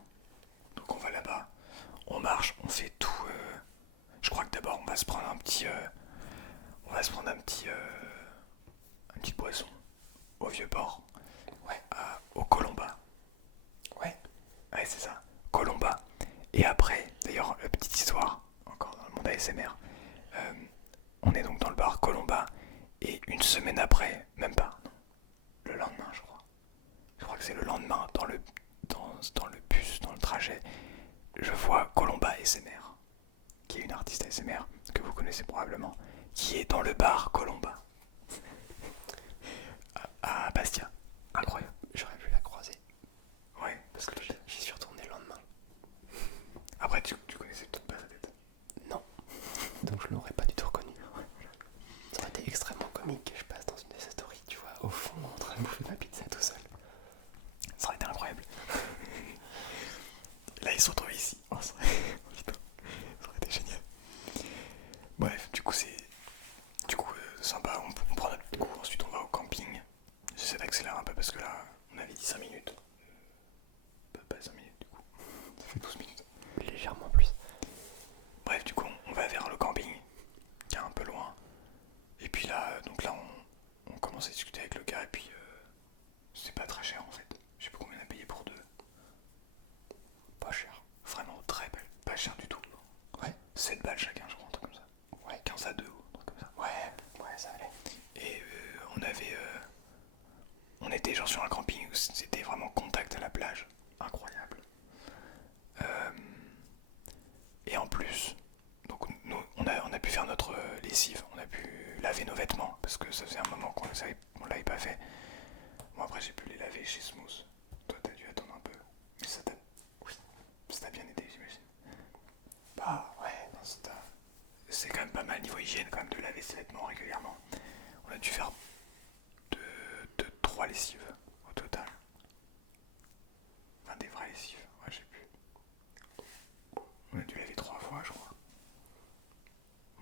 Donc on va là-bas, on marche, on fait tout. Je crois que d'abord on va se prendre un petit une petite boisson au vieux port. Ouais. Au Colomba. Ouais. Ouais, c'est ça. Colomba. Et après, d'ailleurs, petite histoire, encore dans le monde ASMR. On est donc dans le bar Colomba. Et une semaine après, même pas, non. Le lendemain, je crois. Je crois que c'est le lendemain, dans le bus, dans le trajet, je vois Colomba ASMR, qui est une artiste ASMR que vous connaissez probablement, qui est dans le bar Colomba. à Bastia. Incroyable. J'aurais pu la croiser. Ouais, Parce que j'y suis retourné le lendemain. après tu connaissais peut-être pas sa tête. Non. Donc je l'aurais pas du tout reconnu. Ça aurait été extrêmement comique que je passe dans une de ces stories, tu vois, au fond, en train de bouffer ma pizza tout seul. Ça aurait été incroyable. Là ils se retrouvent ici. Oh, ça aurait été génial. Bref, du coup c'est sympa, on prend notre coup, ensuite on va au camping. J'essaie d'accélérer un peu parce que là on avait dit 5 minutes. Pas 5 minutes du coup. Ça fait 12 minutes. Légèrement plus. Bref, du coup on va vers le camping, qui est un peu loin. Et puis là, donc là on commence à discuter avec le gars et puis c'est pas très cher en fait. Je sais pas combien on a payé pour deux. Pas cher. Vraiment très belle, pas cher du tout. Ouais. 7 balles chacun, je crois, un truc comme ça. Ouais, 15 à 2 ou un truc comme ça. Ouais, ça allait. Et on était genre sur un camping où c'était vraiment contact à la plage. Incroyable. Et en plus, donc nous, on a pu faire notre lessive, on a pu laver nos vêtements parce que ça faisait un moment qu'on l'avait pas fait. Moi après j'ai pu les laver chez Smooth. Toi t'as dû attendre un peu. Mais ça t'a bien aidé, j'imagine. Bah ouais, non, C'est quand même pas mal niveau hygiène quand même de laver ses vêtements régulièrement. On a dû faire 3 lessives au total. Enfin des vraies lessives, ouais je sais plus. On a dû laver 3 fois je crois.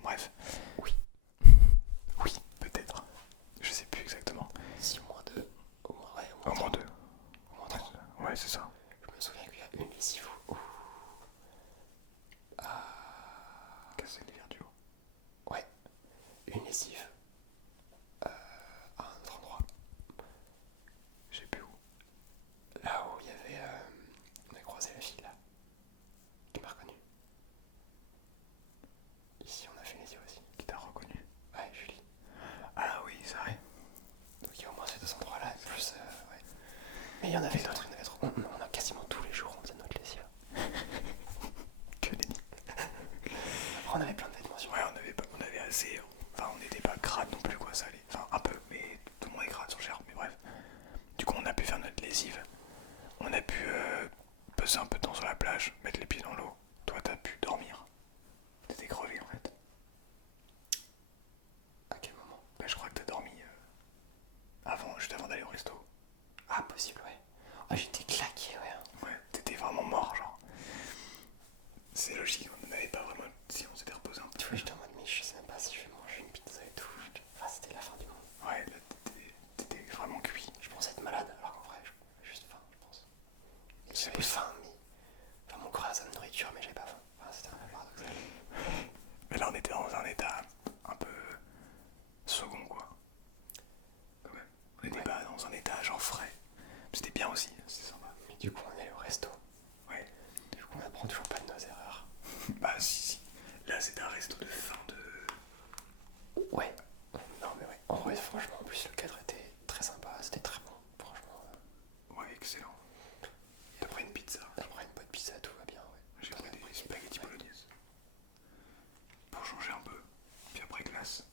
Bref. Oui. Oui, peut-être. Je sais plus exactement. Si, au moins 2. Au moins, ouais, Au moins 2. Au moins 3. Ouais, c'est ça. Je me souviens qu'il y a une lessive où... Casser les verres du haut. Ouais, une lessive à un autre endroit Mais il y en avait d'autres, il y en avait trop. On a quasiment tous les jours, on faisait notre lessive. Que nenni. Après, on avait plein de vêtements sur. Ouais, on avait assez. Enfin, on n'était pas crade non plus, quoi, ça allait. Enfin, un peu, mais tout le monde est crade sur Gérard, mais bref. Du coup, on a pu faire notre lessive. On a pu passer un peu de temps sur la plage, mettre les pieds dans l'eau. Toi, t'as pu dormir. T'étais crevé en fait. À quel moment? Bah, je crois que t'as dormi juste avant d'aller au resto. Ah, possible, ouais. Ah, j'étais claqué, ouais. Ouais, t'étais vraiment mort, genre. C'est logique, on n'avait pas vraiment. Si on s'était reposé un peu. Tu vois, j'étais en mode, mais je sais même pas si je vais manger une pizza et tout. Ah, c'était la fin du monde. Ouais, là, t'étais vraiment cuit. Je pensais être malade, alors qu'en vrai, j'avais juste faim, je pense. C'est J'avais possible. faim, mais. Enfin, mon corps a sa nourriture, mais j'avais pas faim. Enfin, c'était un peu paradoxal. Mais là, on était dans un état un peu second, quoi. Quand même. On était pas dans un état genre frais. C'était bien aussi, c'était sympa. Mais du coup, on est allé au resto. Ouais. Du coup, on apprend toujours pas de nos erreurs. Bah, si. Là, c'était un resto de fin de. Ouais. Non, mais ouais. En vrai, franchement, en plus, le cadre était très sympa. C'était très bon. Franchement. Ouais, excellent. Et après une pizza. Après une bonne pizza, tout va bien, ouais. J'ai pris des spaghettis bolognaises. Pour changer un peu. Puis après glace.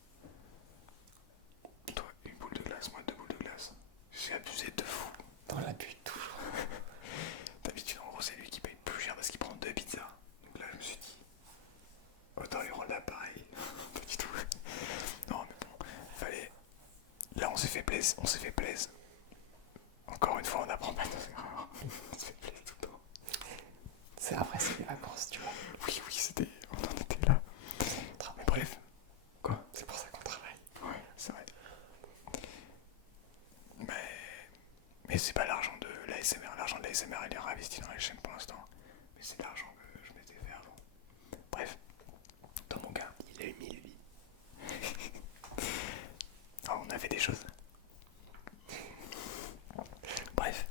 Toi, une boule de glace, moi 2 boules de glace. J'ai abusé de fou. Dans l'abus, toujours. D'habitude, en gros, c'est lui qui paye plus cher parce qu'il prend 2 pizzas. Donc là, je me suis dit, autant lui rendre l'appareil. Pas du tout. Non, mais bon, fallait. Là, on s'est fait plaisir. On s'est fait plaisir. Encore une fois, on n'apprend pas de nos erreurs. On se fait plaisir tout le temps. C'est après, c'est les vacances, tu vois. Oui, c'était. On en était là. Mais bref. Quoi? C'est pour ça qu'on travaille. Ouais, c'est vrai. Mais c'est pas l'argent de l'ASMR. L'argent de l'ASMR, il est réinvesti dans les chaînes pour l'instant. Mais c'est l'argent que je m'étais fait avant. Bref. Dans mon cas, Il a eu 1000 vies. ah, on a fait des choses. Bref.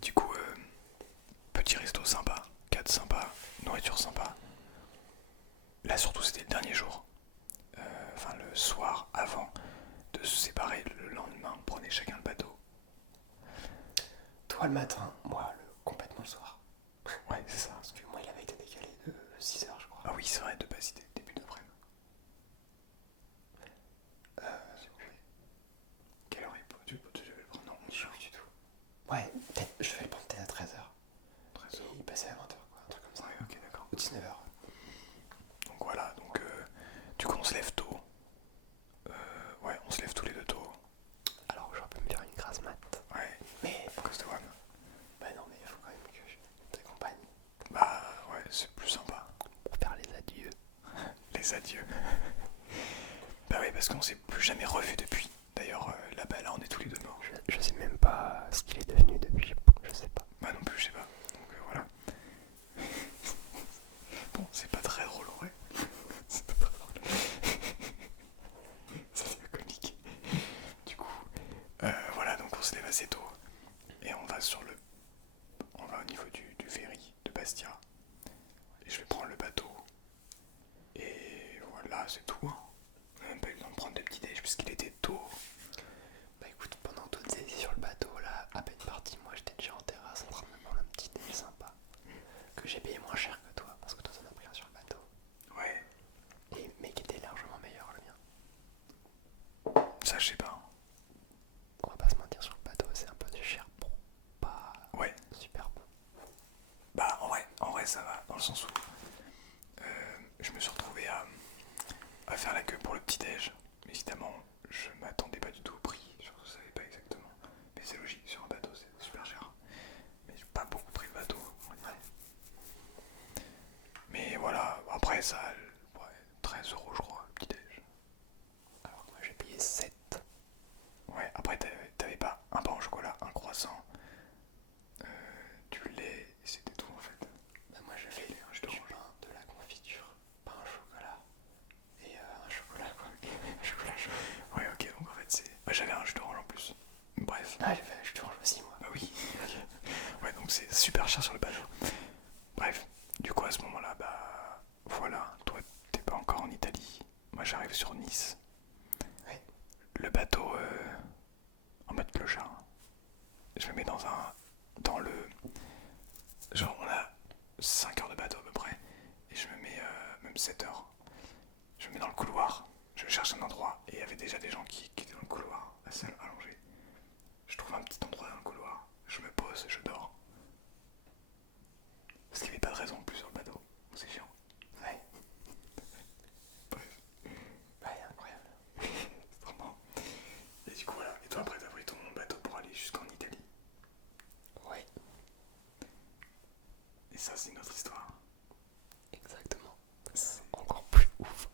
Du coup, petit resto sympa. 4 sympa. Nourriture sympa. Là, surtout, c'était le dernier jour. Enfin, le soir avant de se séparer. Le lendemain, on prenait chacun le bateau. Toi le matin, moi complètement le soir. Ouais, c'est ça. Parce que moi, il avait été décalé de 6 heures, je crois. Ah oui, c'est vrai, de base, c'était début d'après-midi. Quelle heure tu devais le prendre? Non, Je sais plus du tout. Ouais, peut-être, je vais le prendre peut-être à 13 heures. 13 Et heures. il passait à 20 heures, quoi, un truc comme ça. Ouais, ok, d'accord. Ou 19 heures. Donc voilà, du coup, on se lève tôt. Ouais, on se lève tous les deux tôt. Alors j'aurais pu me faire une grasse mat. Ouais, Mais à cause de Wam. bah non, mais il faut quand même que je t'accompagne Bah ouais, c'est plus sympa. pour faire les adieux. Les adieux. Bah oui, parce qu'on s'est plus jamais revus depuis. D'ailleurs, là-bas, là, on est tous les deux morts. Je sais même pas ce qu'il est devenu depuis. Je sais pas. Bah non plus, je sais pas. Donc voilà. Bon, c'est pas très drôle en vrai. C'est pas très drôle. Ça devient comique. Du coup, voilà, donc on se lève assez tôt. Et on va on va au niveau du ferry de Bastia. Et je vais prendre le bateau. Et voilà, c'est tout. Hein. On n'a même pas eu le temps de prendre de petit déj puisqu'il était tôt. Bah écoute, pendant toutes ces sur le bateau là, à peine parti, moi j'étais déjà en terrasse en train de me prendre un petit déj sympa. Que j'ai payé moins cher que toi, parce que toi t'en as pris un sur le bateau. Ouais, Mais qui était largement meilleur le mien. ça je sais pas. On va pas se mentir, sur le bateau c'est un peu cher pour pas Ouais, super bon. bah en vrai ça va, dans le sens où je me suis retrouvé à faire la queue pour le petit déj. Évidemment, je m'attendais pas du tout au prix, je ne savais pas exactement. Mais c'est logique, sur un bateau c'est super cher. Mais j'ai pas beaucoup pris le bateau. Mais voilà, après ça, ouais, 13 € je crois, le petit déj. Alors que moi j'ai payé 7. Ouais, après t'avais pas un pain au chocolat, un croissant, du lait, et c'était tout en fait. Bah moi j'avais du pain, de la confiture, pain au chocolat et un chocolat quoi. Un chocolat chaud. Ouais, ok, donc en fait c'est. Ouais, j'avais un jus d'orange en plus. Bref. Ah j'avais un jus d'orange aussi moi. Bah oui. Ouais, donc c'est super cher sur le bateau. Bref, du coup à ce moment-là, bah voilà, toi t'es pas encore en Italie. Moi j'arrive sur Nice. Ouais. Le bateau en mode clochard. Je me mets dans un 7h. Je me mets dans le couloir, je cherche un endroit et il y avait déjà des gens qui étaient dans le couloir, assez allongés. Je trouve un petit endroit dans le couloir, je me pose, je dors. Parce qu'il n'y avait pas de raison en plus sur le bateau, c'est chiant. Ouais. Bref, Ouais, incroyable. c'est trop marrant. Et du coup voilà, et toi après t'as pris ton bateau pour aller jusqu'en Italie. Ouais, Et ça c'est une autre histoire. exactement. C'est encore plus ouf.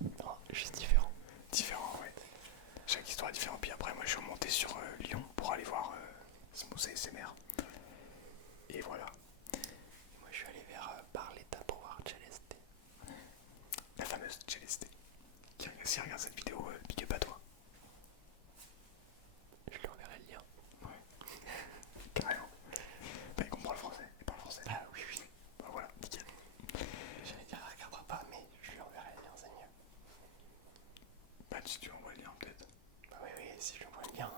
Non, juste différent. Différent, ouais. Chaque histoire est différente. Puis après moi je suis remonté sur Lyon pour aller voir Smooth ASMR. Et voilà. Et moi, je suis allé vers Barletta pour voir Celeste. La fameuse Celeste. Si regarde cette vidéo, big up à toi. Je lui enverrai le lien. Ouais. Carrément. Bah il comprend le français, il parle français. Ah oui, oui. Bah voilà, nickel. J'allais dire, elle regardera pas, mais je lui enverrai le lien, c'est mieux. Bah si tu envoies le lien peut-être. Bah oui, oui, si je lui envoie le lien,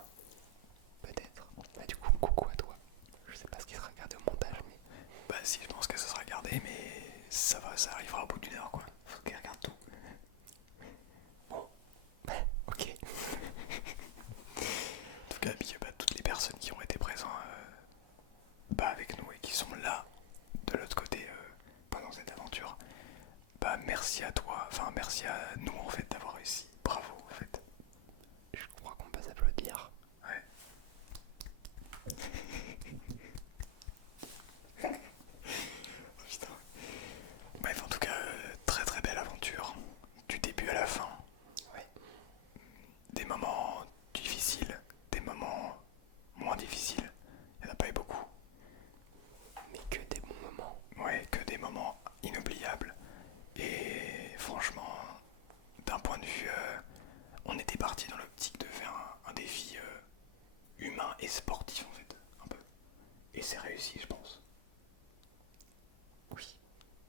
peut-être. Bah du coup, coucou à toi. Je sais pas ce qui sera regardé au montage, mais Bah si, je pense que ça sera regardé, mais ça va, ça arrivera au bout d'une heure quoi. Faut qu'elle regarde tout. bon. Ok. En tout cas, big up à toutes les personnes qui ont été présentes bah, avec nous et qui sont là, de l'autre côté, pendant cette aventure. Bah merci à toi, enfin merci à nous en fait d'avoir réussi. Bravo en fait. Je crois qu'on peut s'applaudir. Ouais. Oh, putain. Bref, en tout cas, très très belle aventure. Du début à la fin. Ouais. Des moments difficiles, des moments moins difficiles. Il n'y en a pas eu beaucoup. Mais que des bons moments. Ouais, que des moments inoubliables. Et franchement, d'un point de vue, on était parti dans l'optique de faire un défi humain et sportif en fait, un peu. Et c'est réussi, je pense. Oui.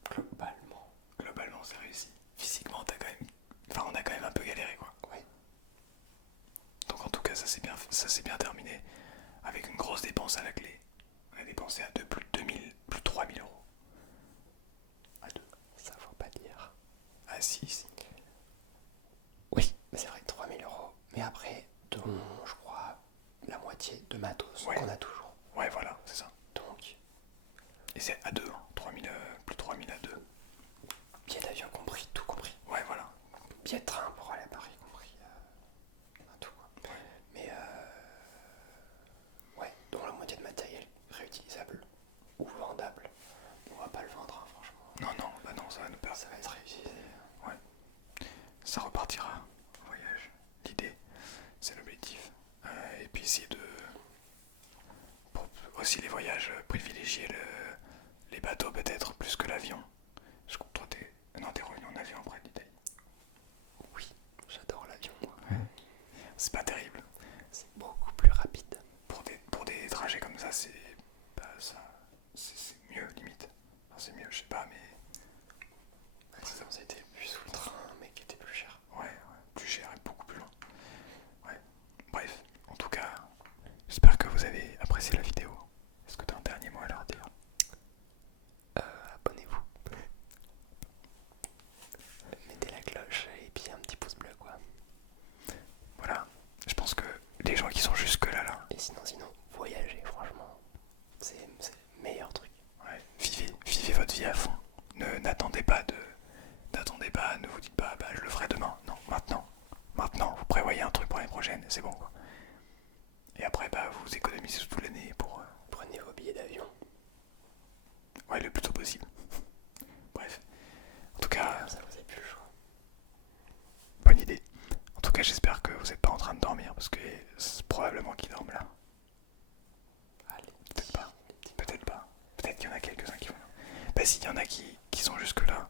Globalement. Globalement, c'est réussi. Physiquement, enfin, on a quand même un peu galéré quoi. Ouais. Donc en tout cas, ça s'est bien terminé avec une grosse dépense à la clé. On a dépensé à deux plus de 2000, plus de 3000 euros. À deux. Ça faut pas dire. Ah si, si. Oui, mais c'est vrai, 3000 euros. Mais après, dont, je crois, la moitié de matos Ouais. qu'on a toujours. Ouais, voilà, c'est ça. Donc, Et c'est à deux, hein. 3000, plus de 3000 à deux. billet d'avion compris, tout compris. Ouais, voilà. Billet de train pour aller à Paris compris. Tout quoi. Mais ouais, dont la moitié de matériel réutilisable ou vendable. On va pas le vendre, hein, franchement. Non, non, bah non, ça va nous perdre. Ça va être réutilisé. Ouais. Ça repartira en voyage. L'idée, c'est l'objectif. Et puis essayer de... Pour aussi les voyages, privilégier les bateaux peut-être plus que l'avion. Je crois que toi t'es... Non, t'es revenu en avion après l'Italie. Oui, j'adore l'avion, moi. C'est pas terrible. C'est beaucoup plus rapide. Pour des trajets comme ça, c'est... Bah ça... C'est mieux limite. Enfin, c'est mieux, je sais pas, mais... Sinon, c'était plus sous le train, mais qui était plus cher. Ouais, plus cher et beaucoup plus loin. Ouais. Bref, en tout cas, j'espère que vous avez apprécié la vidéo. Est-ce que tu as un dernier mot à leur dire? Abonnez-vous. Mettez la cloche et puis un petit pouce bleu, quoi. Voilà, je pense que les gens qui sont jusque là, Et sinon, voyager, franchement, c'est le meilleur truc. ouais, vivez votre vie à fond. N'attendez pas, ne vous dites pas, bah je le ferai demain. Non, maintenant. Maintenant, vous prévoyez un truc pour l'année prochaine, c'est bon quoi. Et après, bah vous économisez toute l'année pour... Prenez vos billets d'avion. Ouais, le plus tôt possible. Bref. En tout cas, Comme ça, vous avez plus le choix. bonne idée. En tout cas, j'espère que vous n'êtes pas en train de dormir parce que c'est probablement qu'ils dorment là. Allez, Peut-être pas. Peut-être pas. Peut-être qu'il y en a quelques-uns qui vont. Bah, s'il y en a qui sont jusque là,